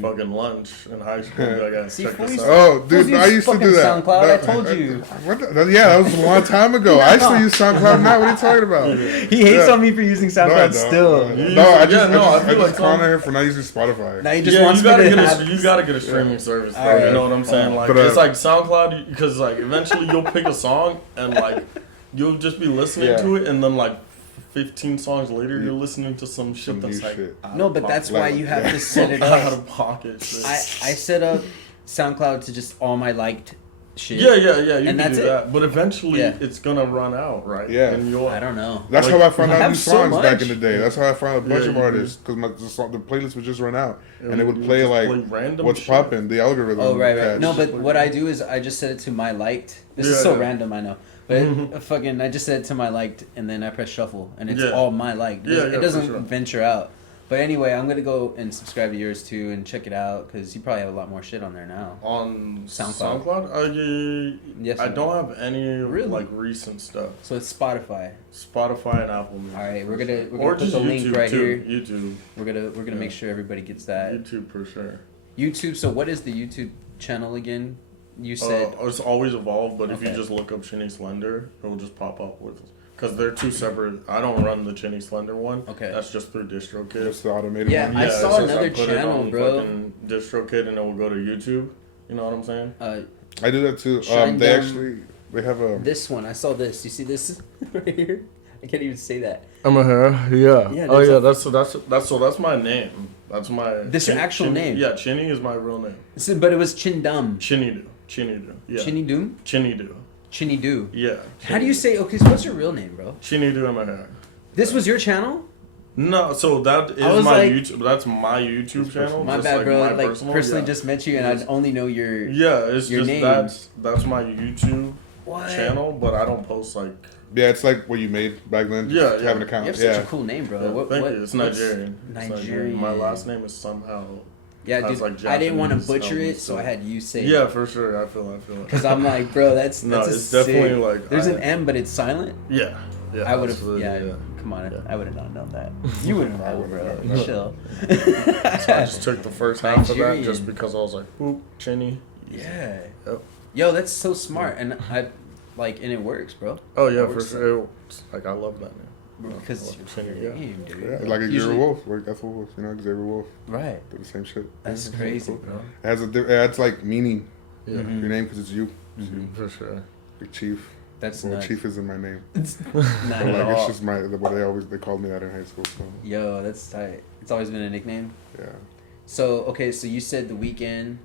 fucking lunch in high school. And be like, See, check this Felice- out. oh, dude, Who's I used to fucking do that. SoundCloud? I That- told you. Yeah, that was a long time ago. I still use SoundCloud now. What are you talking about? He hates Yeah. on me for using No, I SoundCloud don't. still. No, You no, I use- just, yeah, no, I I feel like just calling some- her for not using Spotify. Now he just Yeah, wants you gotta me to get have. you gotta get a streaming service. Though, Alright. You know what I'm saying? Like But, it's like SoundCloud because like eventually you'll pick a song and like you'll just be listening Yeah. to it and then like 15 songs later you're listening to some shit Some that's new like shit. out No, of but that's why pocket. you have Yeah. to set it out up. of pocket. Shit. I set up SoundCloud to just all my liked shit. Yeah, you And can that's do it. that. But eventually Yeah. it's gonna run out, right? Yeah. And you'll I don't know. That's Like, how I found I out have new so songs back much. in the day. That's how I found a bunch Yeah, of you artists because the playlist would just run out and it would you play just like play random what's shit. popping, the algorithm. Oh would right. catch. No, but what I do is I just set it to my liked. This is Yeah, so yeah. random, I know. But fucking, I just set it to my liked, and then I press shuffle, and it's Yeah. all my liked. Yeah, It yeah, doesn't for sure. venture out. But anyway, I'm gonna go and subscribe to yours too and check it out because you probably have a lot more shit on there now. on SoundCloud. Yes, I or don't have any Really? like recent stuff. So it's Spotify. Spotify and Apple Music. All right, we're gonna or put just the link YouTube right too. here. YouTube, We're gonna Yeah. make sure everybody gets that. YouTube for sure. YouTube. So what is the YouTube channel again? You said It's always evolved, but if you Okay. just look up Chine Slender, it will just pop up with. Because they're 2 separate. I don't run the Chine Slender one. Okay. That's just through DistroKid. Just the automated Yeah, one. I it's saw just another put it channel, on bro. fucking DistroKid and it will go to YouTube. You know what I'm saying? I do that too. Shine They down- actually they have a this one. I saw this. You see this right here? I can't even say that. I'm a hair. Yeah. Yeah, Oh there's yeah. a- That's my name. That's my. This your actual name? Yeah, Chine is my real name. But it was Chindum. Chinidu. Yeah. Chinidoom? Chinidu. Chinidu. Yeah. How do you say? Okay, so what's your real name, bro? Chinidu in my hair. This was your channel? No, so that I is was my like- YouTube. That's my YouTube channel. My just bad, like bro. my Like personal, personally, yeah. just met you, and I only know your Yeah, it's your just name. that's my YouTube What? channel, but I don't post like. yeah. It's like what you made back then. Yeah, Just yeah. have an You account. have Yeah. such a cool name, bro. Yeah, thank you. It's what's- Nigerian. It's Nigerian. My last name is somehow. Yeah, has, dude. like, I didn't want to Japanese butcher it, elements so to I it. had you say. Yeah, for sure. I feel it. Because I'm like, bro, that's No, a it's sick- definitely like There's I- an M, but it's silent. Yeah. Yeah. I would have. absolutely, Yeah, come on. Yeah. I would have not known that. You wouldn't I know, wouldn't bro. know. Chill. So I just took the first half of that Nigerian. just because I was like, oop, Chinny. Yeah. Yep. Yo, that's so smart, and and it works, bro. Oh yeah, for Works. sure. Like I love that name. Because Like it's your Chinny, yeah. name, dude. Yeah, like Xavier Usually- Wolf. Like that's what Wolf. Xavier Wolf Right. did the same shit. That's Yeah, crazy, cool. bro. It has it adds like meaning. Yeah, Your name because it's you. for sure. Like Chief. That's Well, nuts. Chief isn't my name. Not But at like all. it's just what they called me that in high school. So Yo, that's tight. It's always been a nickname. yeah. So okay, so you said The Weeknd.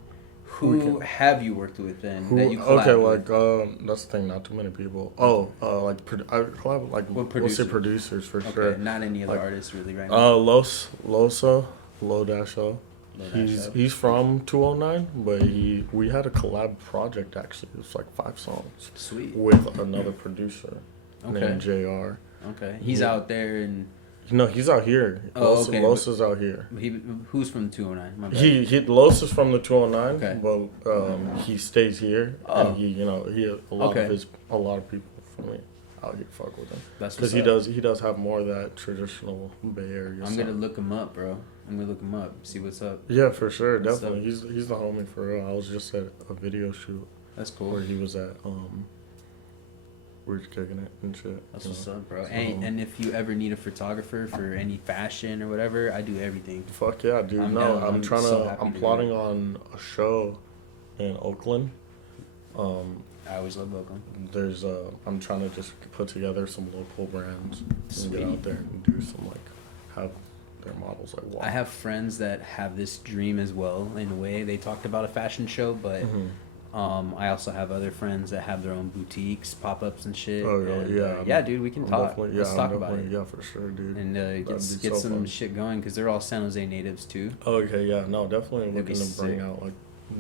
Who Weeknd. have you worked with then that you collab Okay, with? like that's the thing. Not too many people. Oh, like I collab like What we'll say producer? producers for Okay, sure. not any other Like, artists really right now. Loso, Lo-O. He's from 209, but we had a collab project actually. It was like 5 songs. Sweet. With another producer named JR. Okay. He's out there and. No, he's out here. Los is out here. Who's from the 209? My bad. Los is from the 209, okay. but he stays here. Oh. And a lot of people from me out here fuck with him. That's because he does have more of that traditional Bay Area. I'm gonna look him up, bro. I'm gonna look him up, see what's up. Yeah, for sure, definitely. He's the homie for real. I was just at a video shoot. That's cool. Where he was at. We were kicking it and shit. That's what's up, bro. And if you ever need a photographer for any fashion or whatever, I do everything. Fuck yeah, dude. I'm plotting on a show in Oakland. I always love Oakland. I'm trying to just put together some local brands and get out there and do some have their models walk. I have friends that have this dream as well. In a way, they talked about a fashion show, but I also have other friends that have their own boutiques, pop-ups and shit. Oh and, yeah, dude, we can talk. Let's talk about it. Yeah, for sure, dude. And get some shit going because they're all San Jose natives too. Oh, okay, yeah, no, definitely looking to bring out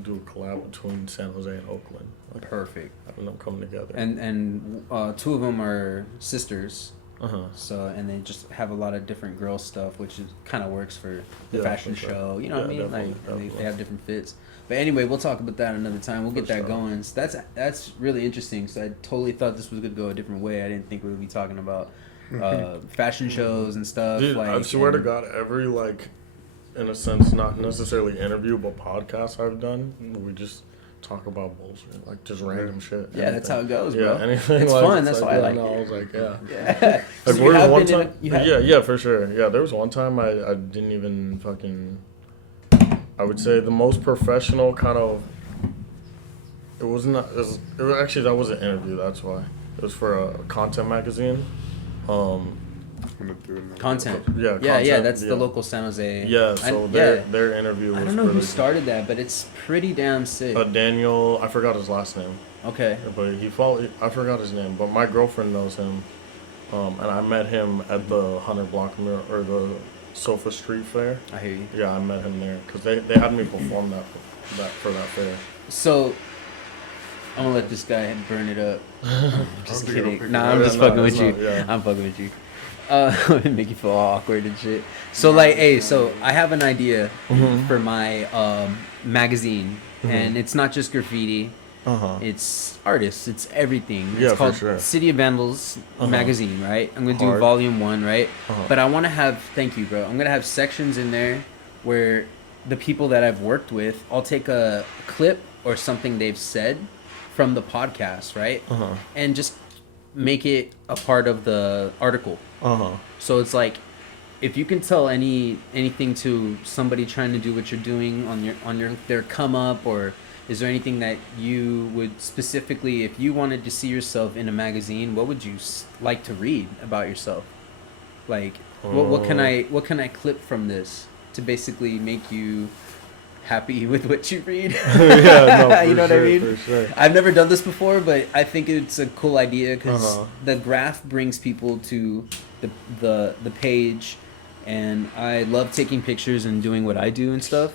do a collab between San Jose and Oakland. Perfect. Having them come together. And 2 of them are sisters. So and they just have a lot of different girl stuff, which kind of works for the fashion show. You know what I mean? They have different fits. But anyway, we'll talk about that another time. We'll get that going. So that's really interesting. So I totally thought this was gonna go a different way. I didn't think we would be talking about fashion shows and stuff. Dude, I swear to God, every in a sense, not necessarily interview, but podcast I've done, we just talk about bullshit, just random shit. Yeah, that's how it goes, bro. Yeah, anything it's fun. That's why I like it. I was like, yeah. Yeah. One time, yeah, for sure. Yeah, there was one time I didn't even fucking. I would say the most professional kind of. It was not. Actually, that was an interview. That's why it was for a content magazine. Content. Yeah. Yeah. That's the local San Jose. Yeah. So their interview was. I don't know who started that, but it's pretty damn sick. Daniel. I forgot his last name. Okay. But I forgot his name, but my girlfriend knows him, and I met him at the 100 Block or the Sofa Street Fair. I hear you. Yeah, I met him there because they had me perform for that fair. So, I'm gonna let this guy burn it up. Just kidding. Nah, I'm just fucking with you. Yeah. I'm fucking with you. Make you feel all awkward and shit. So so I have an idea for my magazine, and it's not just graffiti. It's artists. It's everything. It's called City of Vandals magazine, right? I'm gonna do volume 1, right? But I want to have. Thank you, bro. I'm gonna have sections in there where the people that I've worked with, I'll take a clip or something they've said from the podcast, right? And just make it a part of the article. So it's like, if you can tell anything to somebody trying to do what you're doing on their come up, or is there anything that you would specifically, if you wanted to see yourself in a magazine, what would you like to read about yourself? What can I clip from this to basically make you happy with what you read? Yeah, no, you know what I mean? For sure. I've never done this before, but I think it's a cool idea because the graph brings people to the page, and I love taking pictures and doing what I do and stuff.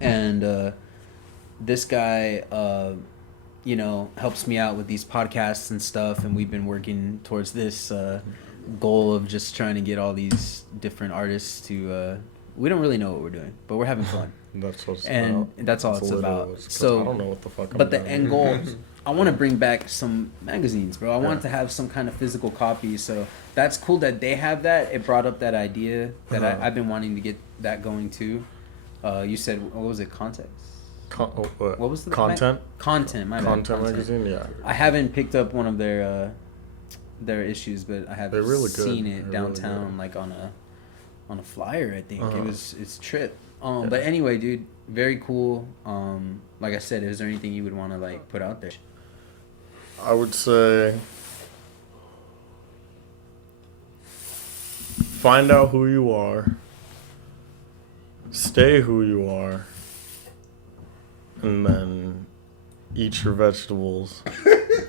And this guy, helps me out with these podcasts and stuff, and we've been working towards this goal of just trying to get all these different artists to. We don't really know what we're doing, but we're having fun. That's what it's and about. That's all it's about. So I don't know what the fuck. But the end goal, I want to bring back some magazines, bro. I want to have some kind of physical copy. So that's cool that they have that. It brought up that idea that I've been wanting to get that going too. You said, what was it? Context. What was the content? Content. My content bad. Magazine. Yeah. I haven't picked up one of their issues, but I have really seen good. it downtown, really on a flyer. I think it's trip. Yeah. But anyway, dude, very cool. Like I said, is there anything you would want to put out there? I would say find out who you are, stay who you are, and then eat your vegetables,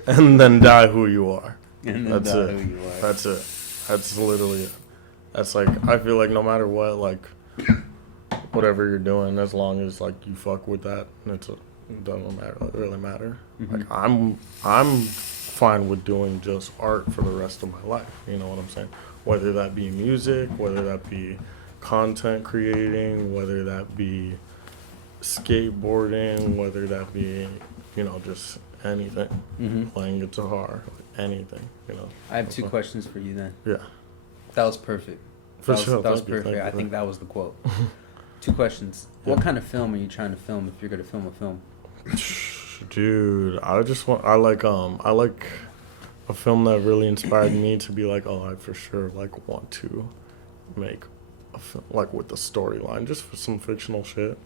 and then die who you are. And then That's die it. who you are. That's it. That's literally it. That's I feel like no matter what, whatever you're doing, as long as like you fuck with that, it doesn't matter. It really matter. Mm-hmm. Like I'm fine with doing just art for the rest of my life. You know what I'm saying? Whether that be music, whether that be content creating, whether that be skateboarding, whether that be, you know, just anything, playing guitar, anything, you know. I have 2 questions for you then. Yeah. That was perfect. For That sure. was Thank you, perfect. thank you, I think thank that was the quote. 2 questions. Yeah. What kind of film are you trying to film if you're gonna film a film? Dude, I like a film that really inspired me to be like, oh, I for sure like want to make a film like with the storyline, just for some fictional shit.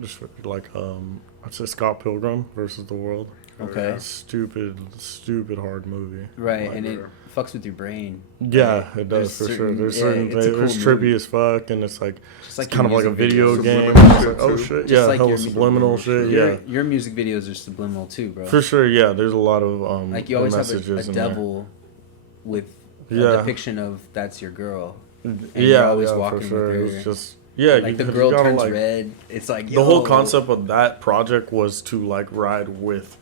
Just for, like I'd say Scott Pilgrim versus the World. Okay. Stupid hard movie. Right, Like, and it fucks with your brain. yeah, it There's does for sure. There's yeah, certain it's things. a cool It's movie. trippy as fuck, and it's like Just like it's kind of your like a music video videos. game. Subliminal It's shit, like, oh too. shit, Just yeah, like hella your- subliminal shit. Yeah, Your music videos are subliminal too, bro. for sure. Yeah, there's a lot of Like you always have messages a in there. devil with a Yeah. depiction of that's your girl. And Yeah, you're always yeah, walking for sure. with It her. was just like the you girl gotta, turns like, red. It's like The whole yo. concept of that project was to like ride with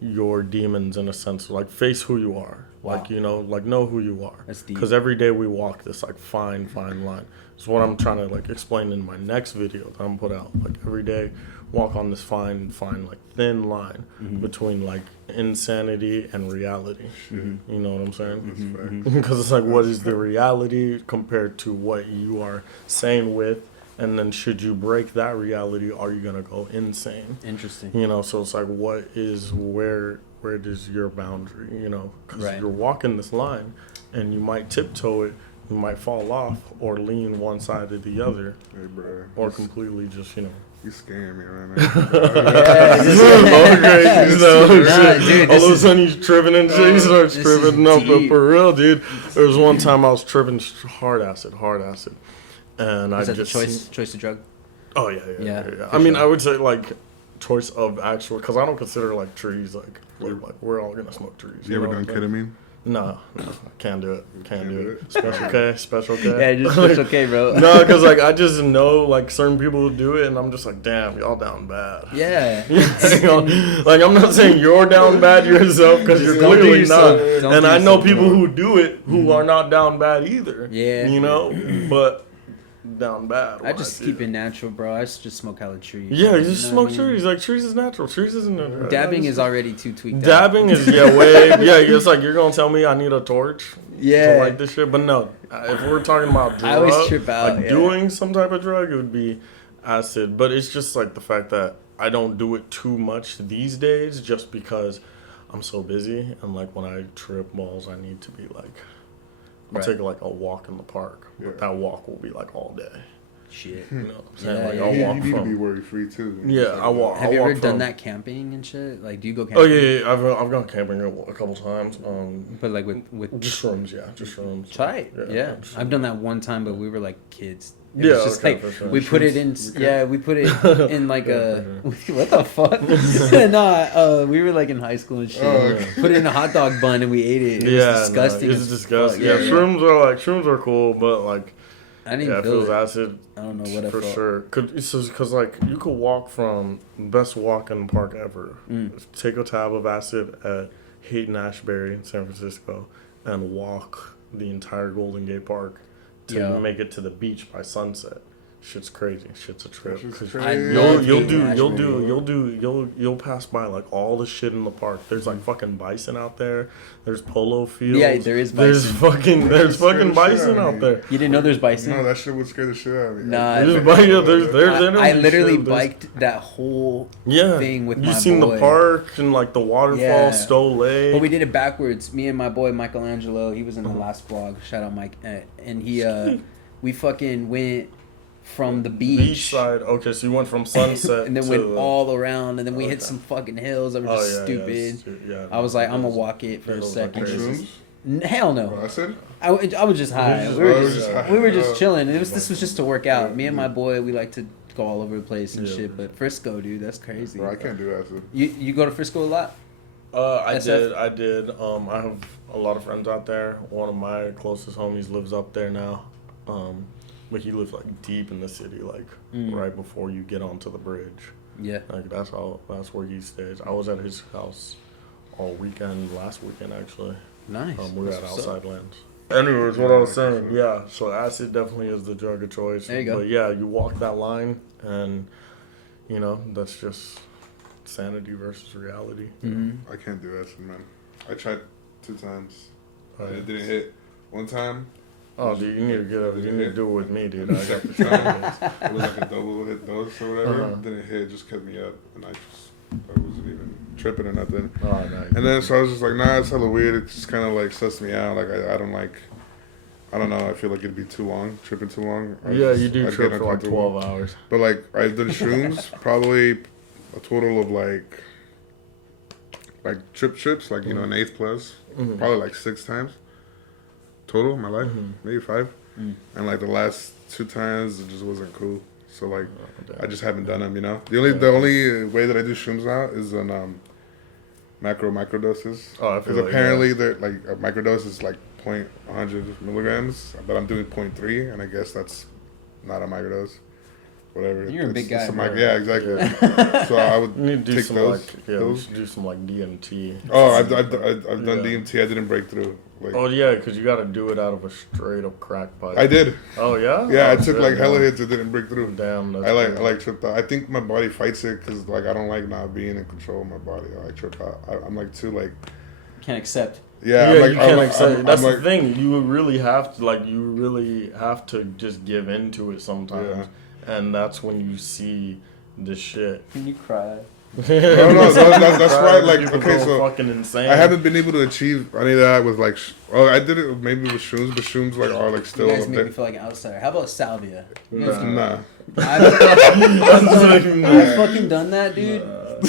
your demons in a sense, like face who you are, Wow. like, you know, like know who you are. That's deep. Because every day we walk this like fine line. It's what I'm trying to like explain in my next video that I'm put out. Like every day walk on this fine like thin line between like insanity and reality. You know what I'm saying? Because it's like, what is the reality compared to what you are saying with, and then should you break that reality, are you gonna go insane? Interesting. You know, so it's like, what is where does your boundary? You know, because Right. you're walking this line, and you might tiptoe it, you might fall off, or lean one side or the other, Hey, bro. or completely just, you know. You scaring me right now. Okay, you know, Nah, shit. dude, All this of a is- sudden he's tripping and shit. He starts this is tripping. No, but deep. for real, dude. There was one time I was tripping hard acid, and I Is that the just choice of drug? Oh yeah. Yeah, I mean, sure. I would say like choice of actual, because I don't consider like trees like we're all gonna smoke trees. You ever know done what I'm saying? ketamine? No, I can't do it. Can't do do it. it? Special K. Yeah, just it's okay, bro. No, because like I just know like certain people who do it, and I'm just like, damn, y'all down bad. Yeah. You know, like I'm not saying you're down bad yourself, because you're Don't do clearly yourself. not. Don't And do I know yourself, people bro. who do it who are not down bad either. Yeah. You know, but down bad. I just keep it natural, bro. I just smoke hella trees. Yeah, you just know smoke what I mean? trees. Like trees is natural. Trees isn't a Dabbing is already too tweaked out. Dabbing is way it's like you're gonna tell me I need a torch Yeah. to light this shit, but no. If we're talking about drug, I always trip out, like yeah. doing some type of drug, it would be acid. But it's just like the fact that I don't do it too much these days, just because I'm so busy, and like when I trip balls, I need to be like, I'll Right. take like a walk in the park, Yeah. but that walk will be like all day. Shit. You know what I'm saying? Yeah, like yeah, I'll You walk need to be from. worry free too. Yeah, I walk. Have I'll you walk ever done from- that camping and shit? Like, do you go Oh camping? yeah. I've gone camping a couple times. But like with Just shrooms, yeah, just shrooms. try it. Yeah. just I've done that one time, but we were like kids. It Yeah, was just okay, like for sure. we put it in. Okay. Yeah, we put it in like Yeah, what the fuck? Nah, we were like in high school and shit. Oh, okay. Put it in a hot dog bun and we ate it. It Yeah, was disgusting. No, it's as disgusting. fuck. Yeah, shrooms are cool, but like, I didn't yeah, even if it feel was it. acid, I don't know what I for felt. sure. Because like you could walk from best walk in the park ever. Take a tab of acid at Hayden Ashbury in San Francisco, and walk the entire Golden Gate Park to Yeah. make it to the beach by sunset. Shit's crazy. Shit's a trip. Shit's 'Cause crazy. I You'll pass by like all the shit in the park. There's like fucking bison out there. There's polo fields. Yeah, there is There's bison. there's Scared fucking the shit bison out of out me. there. You didn't know there's bison? No, that shit would scare the shit out of me. Nah, There's I- there's I literally shit. There's- biked that whole yeah. thing with you my seen boy. the park and like the waterfall, Yeah. Stowe Lake. But we did it backwards. Me and my boy Michelangelo, he was in the last vlog. Shout out Mike. And he, we fucking went from the beach side. Okay, so you went from sunset and then to went the, all around, and then we hit Okay. some fucking hills that were Oh, just yeah, stupid. yeah, I was like, I'm gonna those- walk it for a those are second. crazy. Shrooms? Hell Oh, no. acid? I was just high. just- We were oh, just, yeah. we were just Oh. chilling. This was just to work out. Me and my boy, we like to go all over the place and Yeah. shit. But Frisco, dude, that's crazy. Bro, I can't do acid. You go to Frisco a lot? I SF? did. I have a lot of friends out there. One of my closest homies lives up there now. but he lived like deep in the city, like right before you get onto the bridge. Yeah. Like that's where he stays. I was at his house all weekend, last weekend actually. Nice. We were That's at what's up. Outside Lands. Anyways, what I was saying, yeah. So acid definitely is the drug of choice. There you go. But yeah, you walk that line, and you know that's just sanity versus reality. Mm-hmm. I can't do acid, man. I tried 2 times. Oh, yeah. It didn't hit. One time, Oh, dude, you need to get up. You need to do it with me, dude. I got the second time, shit. it was like a double hit dose or whatever. Uh-huh. Didn't hit, it just kept me up, and I wasn't even tripping or nothing. Oh, nice. And then so I was just like, nah, it's hella weird. It just kind of like sussed me out. Like I don't like. I don't know. I feel like it'd be too long, tripping too long. You do I'd trip get for like uncomfortable. 12 hours. But like I've done shrooms, probably a total of like trips, like you know, an 8th plus, probably like 6 times total in my life, maybe 5. And like the last 2 times, it just wasn't cool. So like, I just haven't done them. You know, the only way that I do shrooms now is on macro doses. Oh, I feel because like, apparently they're like a microdose is like 0.100 milligrams, but I'm doing 0.3, and I guess that's not a microdose. Whatever. You're a big guy, bro. Yeah, exactly. So I would You need to do take some those. we those. should do some like DMT. Oh, I've done Yeah. DMT. I didn't break through. Like, Oh yeah, because you got to do it out of a straight up crack pipe. I did. Oh yeah. Yeah, Oh, I took shit, like hella damn. hits. It didn't break through. Damn. That's I crazy. like tripped out. I think my body fights it because like I don't like not being in control of my body. I like trip out. I'm like too like. Can't accept. Yeah, Yeah, I'm like, you can't I'm, accept. I'm, That's I'm the like, thing. You really have to just give into it sometimes, and that's when you see the shit. Can you cry? No, that's right. Like, People okay, go so fucking insane. I haven't been able to achieve any of that with like. I did it maybe with shrooms, but shrooms like are like still You guys up make me there. feel like an outsider. How about salvia? You guys can- Nah. I've fucking done that, dude.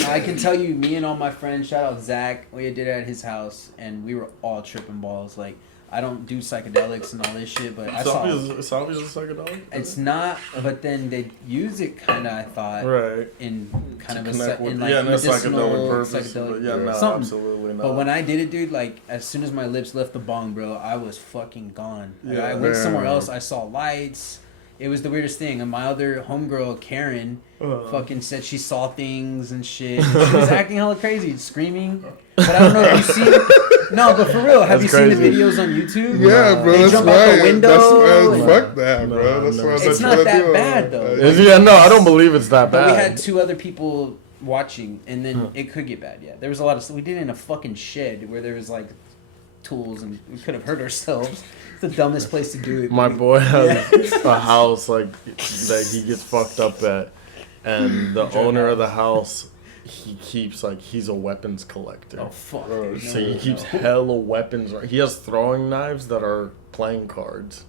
I can tell you, me and all my friends, shout out Zach, we did it at his house, and we were all tripping balls. Like, I don't do psychedelics and all this shit, but I saw Salvia's a psychedelic. it's not. But then they use it kind of, I thought, Right. in kind of a Connect with, in like yeah, and that's medicinal, psychedelic purpose. psychedelic, But yeah, no, something. absolutely not. But when I did it, dude, like as soon as my lips left the bong, bro, I was fucking gone. Like, Yeah. I went somewhere Damn. else. I saw lights. It was the weirdest thing. And my other homegirl, Karen, fucking said she saw things and shit. And she was acting hella crazy, screaming. But I don't know if you seen. No, but for real, have That's you seen the crazy. videos on YouTube? Yeah, bro. They That's jump out the why. window That's why. and- Fuck that, No, bro. That's no. why. It's that's not what I that do. bad, though. Yeah, no, I don't believe it's that But bad. we had 2 other people watching, and then it could get bad. Yeah, there was a lot of. We did it in a fucking shed where there was like tools, and we could have hurt ourselves. It's the dumbest place to do it. My but we- boy has a house like that he gets fucked up at, and the owner of the house, he keeps like he's a weapons collector. Oh fuck! Oh, dude, So no, he no, keeps no. hella weapons. He has throwing knives that are playing cards.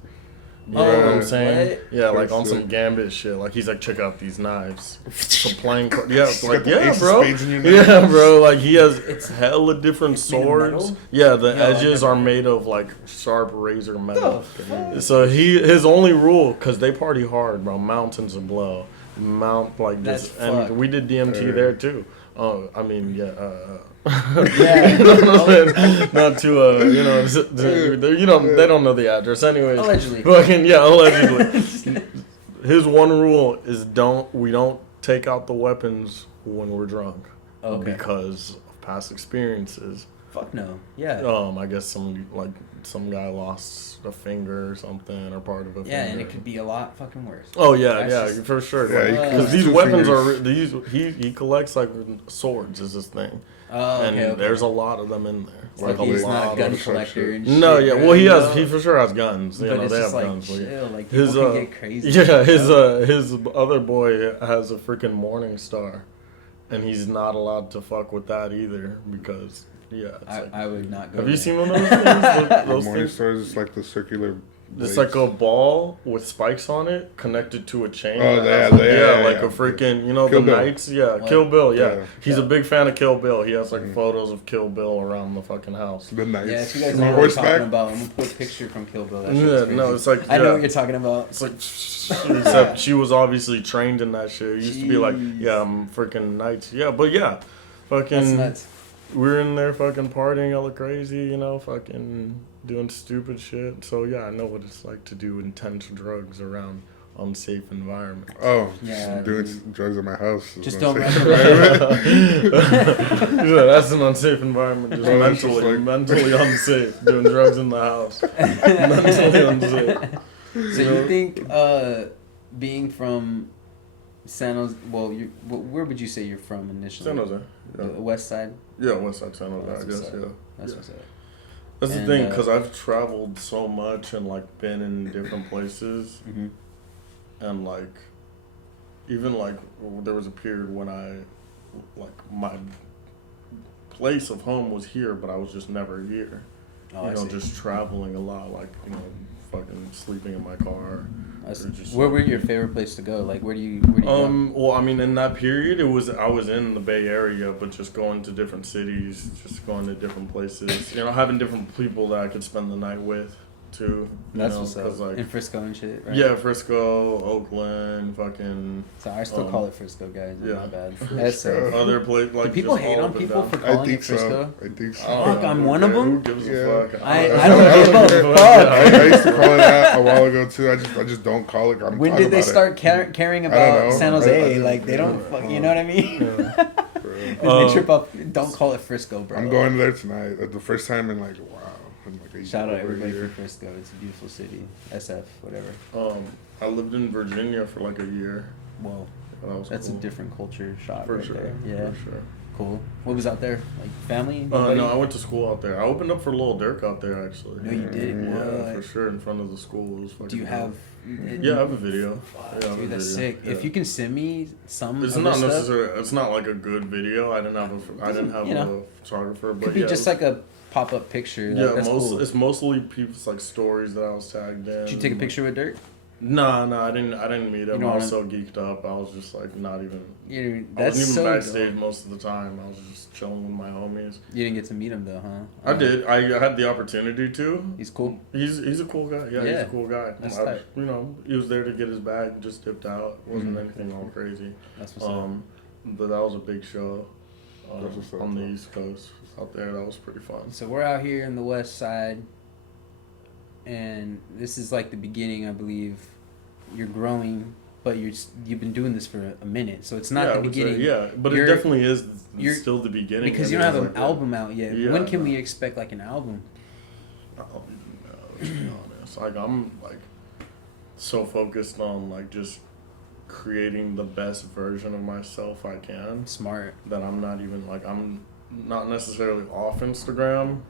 You know Oh, what I'm saying? what? Yeah, like on That's some sick. Gambit shit. Like he's like, check out these knives. Some playing cards. Yeah, it's You like got the yeah, ace of bro. spades in your knife? Yeah, bro. Like he has It's- hella different it's made of swords. metal? Yeah, the Yeah, I edges never- are made of like sharp razor metal. fuck? So his only rule, cause they party hard, bro. Mountains of blow, like That's just, and fucked. we did DMT there too. Oh, I mean, yeah. Yeah. Not to you know, they don't know the address, anyways. Allegedly. Fucking yeah, allegedly. His one rule is we don't take out the weapons when we're drunk, Okay. because of past experiences. Fuck no. Yeah. I guess some guy lost a finger or something, or part of a Yeah, finger. and it could be a lot fucking worse. Oh yeah, That's yeah, just- for sure. Yeah, Because you can these two weapons fingers. he collects like swords is his thing, Oh, and okay, okay. there's a lot of them in there. Like Like he's a not lot a gun of collector and No, shit, yeah, right? well he No. for sure has guns. You But know, it's they just have like guns. but yeah. chill. Like His people can get crazy. yeah, bro. his other boy has a freaking Morning Star, and he's not allowed to fuck with that either because it's like, I would not go. have you there. seen one of those things? Those Morning things? stars is like the circular. It's blades. like a ball with spikes on it connected to a chain. Oh, that yeah, has- yeah, like yeah. a freaking, you know, Kill the Bill. knights. Yeah, What? Kill Bill. Yeah. Yeah. He's a big fan of Kill Bill. He has like photos of Kill Bill around the fucking house. The knights. Yeah, if you guys On know what we're talking horseback. about, I'm gonna put a picture from Kill Bill. That Yeah, shit's no, crazy. it's like I know yeah. what you're talking about. It's like, except she was obviously trained in that shit. It used to be like, Jeez. yeah, I'm freaking knights. Yeah, but yeah, That's fucking. nuts. we're in there fucking partying hella crazy, you know, fucking doing stupid shit. So yeah, I know what it's like to do intense drugs around unsafe environments. Oh, Yeah, doing dude. drugs in my house. is Just what I'm don't saying. Yeah, that's an unsafe environment. Just Bro, that's just mentally unsafe. Doing drugs in the house. Mentally unsafe. So you think being from San Jose, well, where would you say you're from initially? San Jose. The Yeah, west side? yeah, West Side San Jose, That's I what's guess, up. yeah. That's Yeah. what's up. That's And, the thing, because I've traveled so much and, like, been in different places. Mm-hmm. And, like, even, like, there was a period when my place of home was here, but I was just never here. Oh, You I know, see. just traveling a lot, like, you know, fucking sleeping in my car. I see. or just, Where were your favorite place to go? Like, where do you go? Well, I mean, in that period, I was in the Bay Area, but just going to different cities, just going to different places. You know, having different people that I could spend the night with, too. That's know, what's up. 'cause, like, In Frisco and shit, right? yeah, Frisco, Oakland, fucking So I still call it Frisco, guys. yeah. My bad. Frisco. SF. other places. Like, Do people just hate all on up and people down. for I calling think it Frisco? so. I think so. Oh, Fuck, yeah, I'm who one of cares? them? Who gives Yeah. a fuck? I don't give a fuck. I used to call it that a while ago too. I just don't call it. I'm When talking did they about start caring I don't about know. San I Jose? don't- Like, they don't fuck, you know what I mean? it. They trip up. Don't call it Frisco, bro. I'm going there tonight. The first time in like wow. In like a Shout out year, everybody over a from year. Frisco. It's a beautiful city. SF, whatever. I lived in Virginia for like a year. Whoa, That was that's cool. a different culture shock For right sure. there. Yeah, For sure. cool. What was out there? Like family? No, Nobody? I went to school out there. I opened up for Lil Durk out there, actually. No, you did. Yeah, What? for sure, in front of the school. It was fucking Do you dope. have? Yeah, I have a video. Yeah, I have Dude, a that's video. sick. Yeah. If you can send me some, It's of not this stuff, necessarily. It's not like a good video. I didn't have You know. a photographer, but could be yeah, just like a pop-up picture. Like, yeah. that's cool. It's mostly people's like stories that I was tagged in. Did you take a picture with Dirk? No, I didn't meet him. don't I was wanna- so geeked up. I was just like not even. You, I that's wasn't even so backstage dope. most of the time. I was just chilling with my homies. You didn't get to meet him though, huh? I did. I had the opportunity to. He's cool. He's a cool guy. Yeah, he's Yeah. a cool guy. That's I, tight. you know, he was there to get his bag and just dipped out. Wasn't anything all crazy. That's what's up. But that was a big show That's what's up, on the bro. East Coast out there. That was pretty fun. So we're out here in the west side, and this is like the beginning, I believe. You're growing, but you've been doing this for a minute, so it's not yeah, the I would say, beginning. yeah, but it You're- definitely is you're- still the beginning. Because and you don't it have was an like album out yet. Yeah, When can no. we expect like an album? I don't even know, to be honest. Like I'm like so focused on like just creating the best version of myself I can Smart. that I'm not necessarily off Instagram,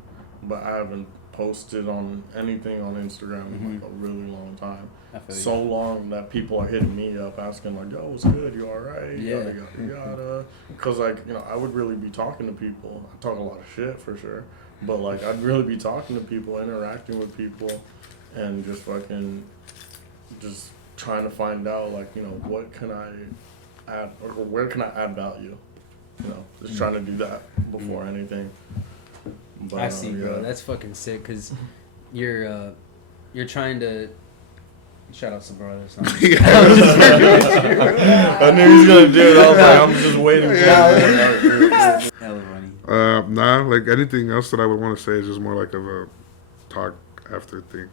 but I haven't posted on anything on Instagram in like a really long time. I feel So long that people are hitting me up asking like, "Yo, what's good? You all right?" Yeah. Yada yada yada. Because like I would really be talking to people. I talk a lot of shit for sure, but like I'd really be talking to people, interacting with people, and just fucking, just trying to find out like what can I add or where can I add value. Just trying to do that before anything. But, I see, bro. yeah. That's fucking sick. Cause you're trying to. Shout out to brothers. I knew he was gonna do it. I was like, I'm just waiting. Hella funny. Nah, like anything else that I would want to say is just more like of a talk after thing.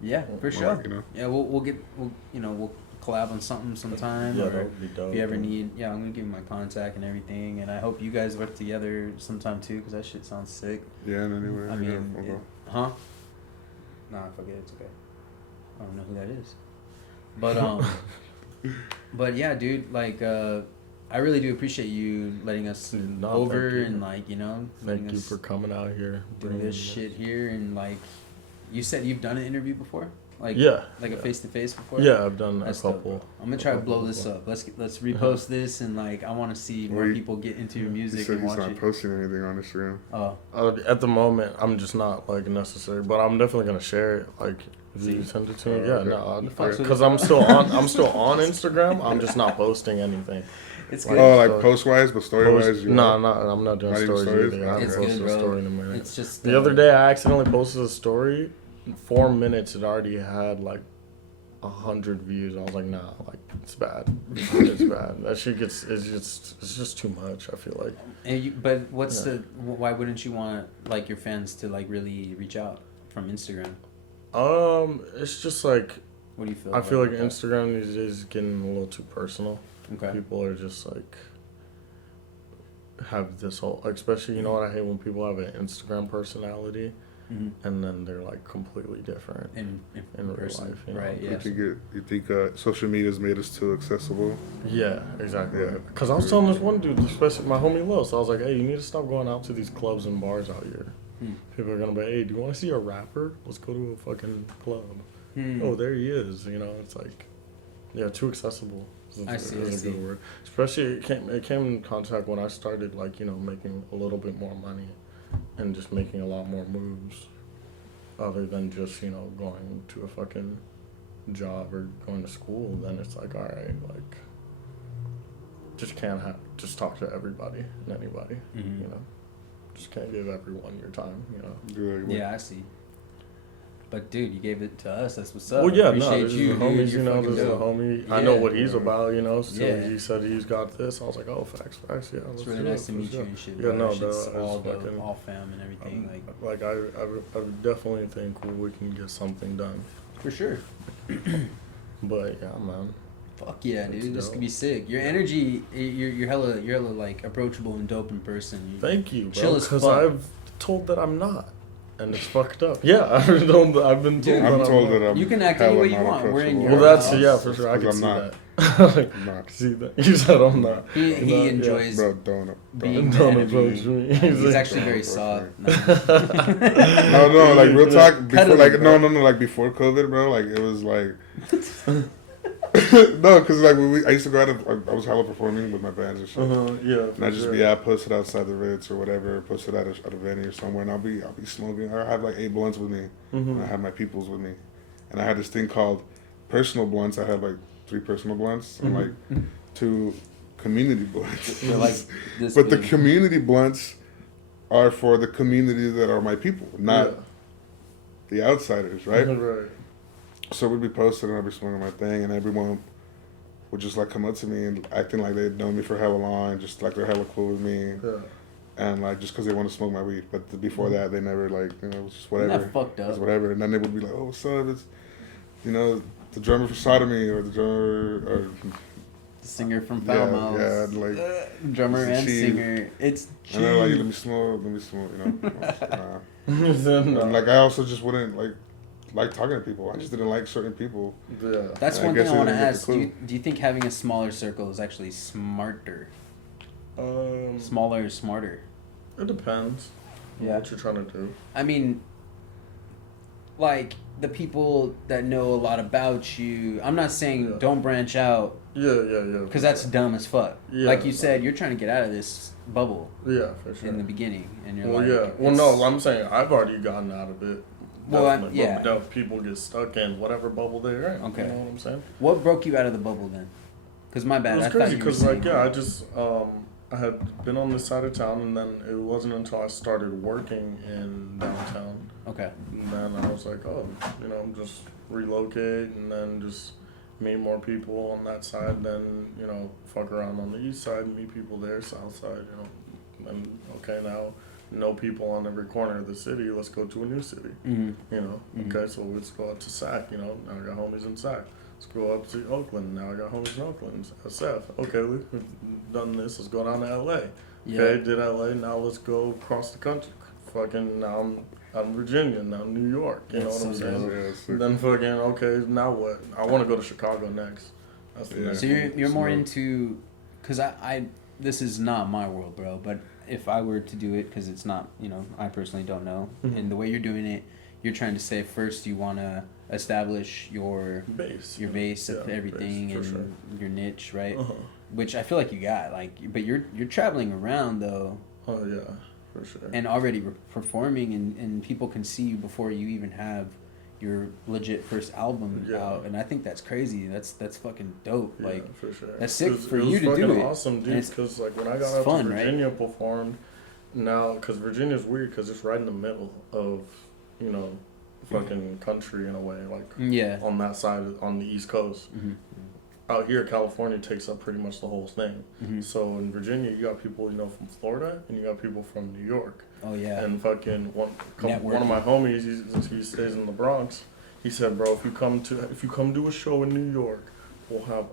Yeah, for More sure. like, Yeah, we'll collab on something sometime. Yeah, or that would be dope. if you ever need, I'm gonna give you my contact and everything, and I hope you guys work together sometime too, cause that shit sounds sick. Yeah, and anyway. I mean, yeah, huh? Nah, forget it. It's okay. I don't know who that is, but but yeah, dude. Like, I really do appreciate you letting us No, over thank you. and like letting Thank you us for coming out here. do bringing this shit here, and like, you said you've done an interview before, like Yeah. like a face to face before. Yeah, I've done That's a dope, couple. bro. I'm gonna try to blow this up. Let's repost this, and like I want to see more Wait. people get into your You music said and he's watch not it. posting anything on Instagram. Oh, At the moment, I'm just not like necessary, but I'm definitely gonna share it. Like, if you send it to me, yeah, okay. no, You fucks with because it? I'm still on Instagram. I'm just not posting anything. it's Like, good. Oh, like story. post wise, but story wise, No, I'm not doing Not even stories stories? either. I haven't It's posted good, a bro. story in a minute. It's just The other day, I accidentally posted a story. In 4 minutes, it already had like 100 views. I was like, nah, like it's bad. It's bad. That shit it's just too much. I feel like. But why wouldn't you want like your fans to like really reach out from Instagram? It's just like. What do you feel? I feel like Instagram these days is getting a little too personal. Okay. People are just like have this whole, especially you know what I hate when people have an Instagram personality. Mm-hmm. And then they're like completely different in real person. Life, you know? Right? Yeah. You think social media's made us too accessible? Yeah, exactly. Because I was telling this one dude, especially my homie Lil, so I was like, hey, you need to stop going out to these clubs and bars out here. People are gonna be, hey, do you want to see a rapper? Let's go to a fucking club. Oh, there he is. You know, it's like, yeah, too accessible. I see. Is a good word. Especially it came in contact when I started like making a little bit more money. And just making a lot more moves other than just, going to a fucking job or going to school. Then it's like, all right, like, just talk to everybody and anybody, Just can't give everyone your time, Yeah, I see. But dude, you gave it to us. That's what's up. Well, yeah, appreciate this you, is the homies. You're This is the homie. I know what he's about. So he said he's got this. I was like, oh, facts. Yeah, it's really nice to meet you and shit. Yeah, no, all fam and everything. I definitely think we can get something done. For sure. But yeah, man. Fuck yeah, dude. This could be sick. Your energy, you're hella like approachable and dope in person. Thank you, bro. Chill as fuck. Because I've told that I'm not. And it's fucked up. Yeah, I've been told that I'm. You can act any way you want. We're in your house. For sure. I can I'm see not. that. I'm not. See that? You said I'm not. He enjoys. Bro, don't approach me. He's actually very soft. No, like real talk. Before, like like before COVID, bro. Like it was like. No, because like I used to go out. I was hella performing with my bands and shit. Yeah. And I just be posted outside the Ritz or whatever, posted at a venue or somewhere, and I'll be smoking. I have like 8 blunts with me, and I have my peoples with me, and I had this thing called personal blunts. I had like 3 personal blunts and like 2 community blunts. They're like this but big. the community blunts are for the community that are my people, not the outsiders, right? Right. So we'd be posted and I'd be smoking my thing, and everyone would just like come up to me and acting like they'd known me for hella long, just like they're hella cool with me, and like just because they want to smoke my weed. But before that, they never like it was just whatever. Isn't that fucked up? It's whatever, and then they would be like, "Oh, what's up? It's the drummer for Sodomy or the drummer or the singer from Foul Mouth. Yeah, like drummer and singer. It's cheap. And they're like, let me smoke, And like I also just wouldn't like talking to people. I just didn't like certain people. Yeah. That's one thing I want to ask. Do you think having a smaller circle is actually smarter? Smaller is smarter. It depends. Yeah. What you're trying to do. I mean, like the people that know a lot about you. I'm not saying don't branch out. Yeah. Because that's dumb as fuck. Yeah, like you said, you're trying to get out of this bubble. Yeah, for sure. In the beginning, and you're Well, no, I'm saying I've already gotten out of it. Well, But people get stuck in whatever bubble they're in. Okay. You know what I'm saying? What broke you out of the bubble then? Because my bad. It was I crazy because I just I had been on this side of town, and then it wasn't until I started working in downtown. Okay. And then I was like, just relocate and then just meet more people on that side. Then fuck around on the east side, meet people there, south side. And okay, now know people on every corner of the city. Let's go to a new city. Okay, so let's go out to Sac. Now I got homies in Sac. Let's go up to Oakland. Now I got homies in Oakland. SF. Okay, we've done this. Let's go down to LA. Okay, did LA. Now let's go across the country. Fucking now I'm Virginia. Now New York. You know what I'm saying? Then fucking okay. Now what? I want to go to Chicago next. That's the next So you're more into, because I this is not my world, bro. But if I were to do it, because it's not, I personally don't know. And the way you're doing it, you're trying to say first you want to establish your base of everything and your niche, right? Which I feel like you got, but you're traveling around though. Oh yeah, for sure. And already performing, and people can see you before you even have your legit first album out, and I think that's crazy. That's fucking dope. Yeah, for sure. That's sick for you to do it. It was fucking awesome, dude. Because when I got out to Virginia, performed. Now, because Virginia's weird, because it's right in the middle of fucking country in a way, like Yeah. on that side, on the East Coast. Mm-hmm. Out here, California takes up pretty much the whole thing. Mm-hmm. So in Virginia, you got people, you know, from Florida, and you got people from New York. Oh yeah. And fucking one of my homies, he stays in the Bronx. He said, bro, if you come to a show in New York, we'll have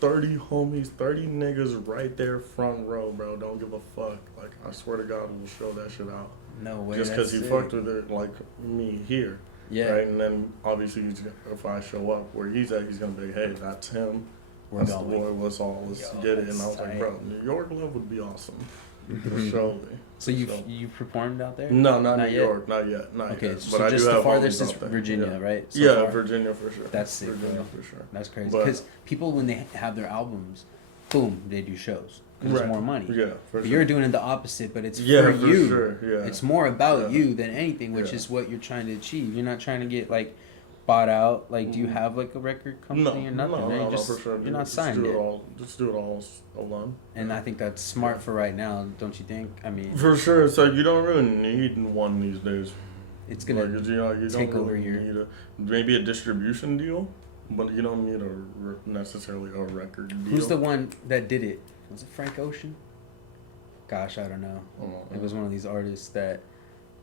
30 homies, 30 niggas right there front row, bro. Don't give a fuck. Like, I swear to God, we'll show that shit out. No way. Just because he fucked with it, like me here. Yeah. Right? And then, obviously, if I show up where he's at, he's going to be, hey, that's him. That's the boy. Let's get it. And I was like, bro, New York love would be awesome. Surely. So you performed out there? No, not New yet? York. Not yet. Okay, Yet. so But just I do the have farthest homies is out there. Virginia, Yeah. right? So Yeah, far? Virginia for sure. That's sick, Virginia bro. for sure. That's crazy. But- Because people, when they have their albums, boom, they do shows. 'Cause Right. There's more money. Yeah, for But sure. you're doing it the opposite, but it's Yeah, for for you. sure, yeah. It's more about Yeah. you than anything, which Yeah. is what you're trying to achieve. You're not trying to get like bought out. Like, do you have like a record company or nothing? right? No, Just, for sure. You're not Just signed do yet. it all. Just do it all alone. And I think that's smart for right now, don't you think? I mean, For sure, it's like you don't really need one these days. it's gonna Like, you don't take really over your. need maybe a distribution deal, but you don't need necessarily a record deal. Who's the one that did it? Was it Frank Ocean? Gosh, I don't know. It was one of these artists that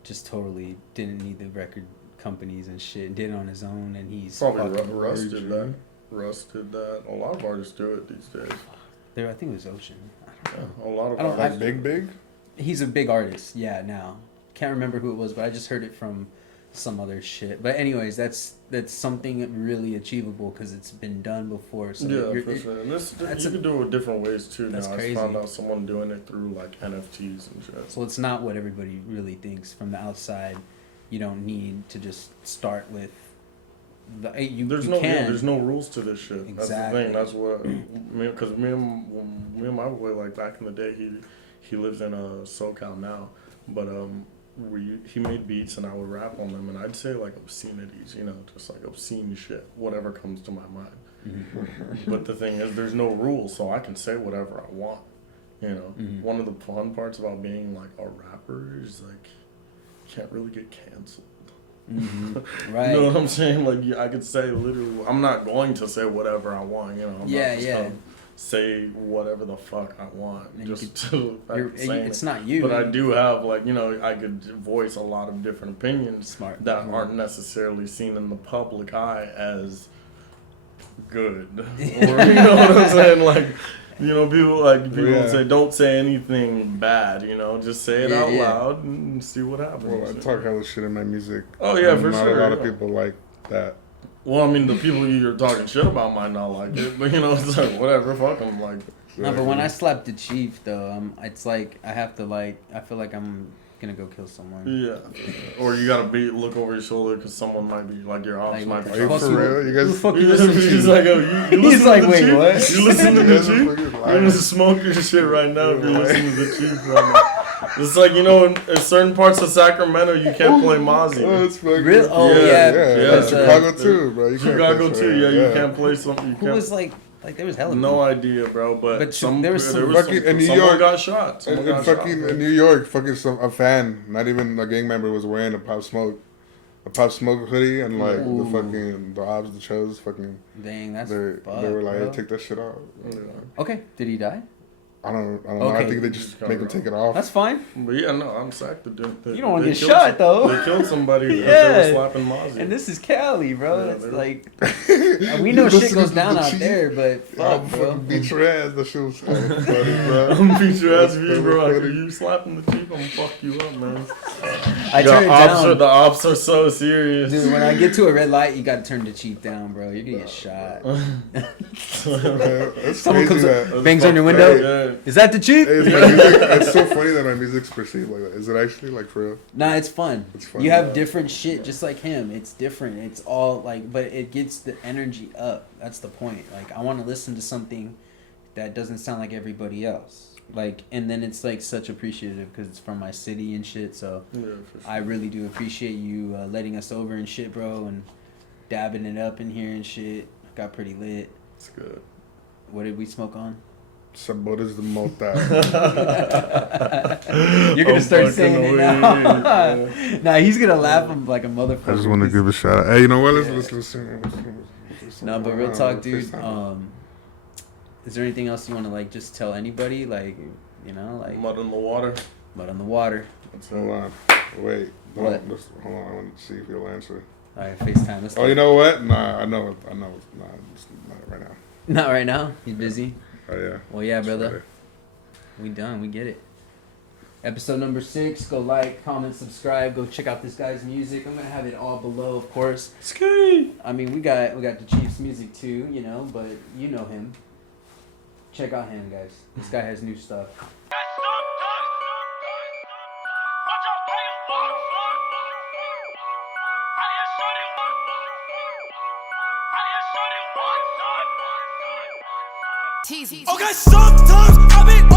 just totally didn't need the record companies and shit. Did it on his own, and he's Probably fucking- Russ did that. Russ did that. A lot of artists do it these days. There, I think it was Ocean. Yeah, a lot of I don't- artists. Like big. He's a big artist, yeah. Now can't remember who it was, but I just heard it from some other shit. But anyways, that's something really achievable because it's been done before. So Yeah, for sure. And this that's you can do it different ways too. That's Now crazy. I found out someone doing it through like NFTs and shit. So it's not what everybody really thinks from the outside. You don't need to just start with the There's no rules to this shit. Exactly. That's the thing. That's what because me and my boy, like back in the day, he lives in SoCal now, but he made beats and I would rap on them and I'd say like obscenities, you know, just like obscene shit, whatever comes to my mind. Mm-hmm. But the thing is, there's no rules, so I can say whatever I want. You know, Mm-hmm. one of the fun parts about being like a rapper is like you can't really get canceled. right. You know what I'm saying? Like, I could say literally, I'm not going to say whatever I want, you know. I'm Yeah, not just yeah. gonna say whatever the fuck I want. And you Just could- to the fact of saying it's it. not you. But I do have, like, you know, I could voice a lot of different opinions Smart. that aren't necessarily seen in the public eye as good. Or, you know what I'm saying? Like, you know, people say, don't say anything bad, you know, just say it out loud and see what happens. Well, I talk hella shit in my music. Oh, yeah, and for not sure. a lot of people like that. Well, I mean, the people you're talking shit about might not like it, but you know, it's like whatever. Fuck them. Like, No, but when I slap the chief though, it's like I have to like I feel like I'm gonna go kill someone. yeah, or you gotta look over your shoulder because someone might be like your ops Like, might be. Are you Fuck for you. real? You Who the guys? fuck you listen to? He's like, oh, you He's listen like, to the wait, chief? what? You listen to You the guys are chief? fucking You're lying. gonna smoke your shit right now if you're listening to the chief right now. It's like, you know, in certain parts of Sacramento, you can't play Mozzie. Oh, it's fucking. Real? Oh Yeah, yeah. yeah. That's, Chicago too, bro. You can't Chicago play too, that. yeah, you can't play something. You Who can't. was like there was hella. No idea, bro. But there was some fucking- in New someone York- got shot. And, Someone got fucking shot, in New York, fucking a fan, not even a gang member, was wearing a Pop Smoke hoodie, and like the ops, the shows, fucking. Dang, that's They fucked, were like, bro. hey, take that shit off. Yeah. Okay, did he die? I don't know. I Okay. think they just make him take it off. That's fine. But yeah, no, I'm sacked. You don't wanna get killed shot, though. They killed somebody because Yeah. they were slapping Mozzie. And this is Cali, bro. Yeah, It's they- like we know shit Listen goes to down the out chief. there, but I'll fuck, bro. fucking beat your ass. That shit was so funny, bro. I'm gonna beat your ass That's if you, bro. so Like, funny. you slapping the chief, I'm gonna fuck you up, man. I turn it down. The ops are so serious. Dude, when I get to a red light, you gotta turn the chief down, bro. You're gonna get shot. Man, it's Someone crazy comes that. up, bangs on your window. Yeah. Is that the chief? Hey, my music, it's so funny that my music's perceived like that. Is it actually like for real? Nah, it's fun. It's fun, You have yeah. different shit, just like him. It's different. It's all like, but it gets the energy up. That's the point. Like, I want to listen to something that doesn't sound like everybody else. Like, and then it's like such appreciative because it's from my city and shit. So Yeah, for sure. I really do appreciate you letting us over and shit, bro, and dabbing it up in here and shit. Got pretty lit. It's good. What did we smoke on? Sabores de mota. You're gonna start fucking saying it weak. now. Nah, he's gonna laugh him like a motherfucker. I just want to give a shout out. Hey, you know what? Let's listen. No, but real talk, dude. Is there anything else you want to like just tell anybody? Like, you know, like Mud in the water. mud on the water. Hold on. Wait. What? Hold on. I want to see if he'll answer. All right, FaceTime. Let's Oh, you know what? Nah, I know. Nah, it's not right now. Not right now. He's busy. Oh, yeah. Well, yeah, It's brother. Friday. We done. We get it. Episode number 6. Go like, comment, subscribe. Go check out this guy's music. I'm gonna have it all below, of course. Ski. I mean, we got the Chiefs music too, you know, but you know him. Check out him, guys. This guy has new stuff. Okay, sometimes I be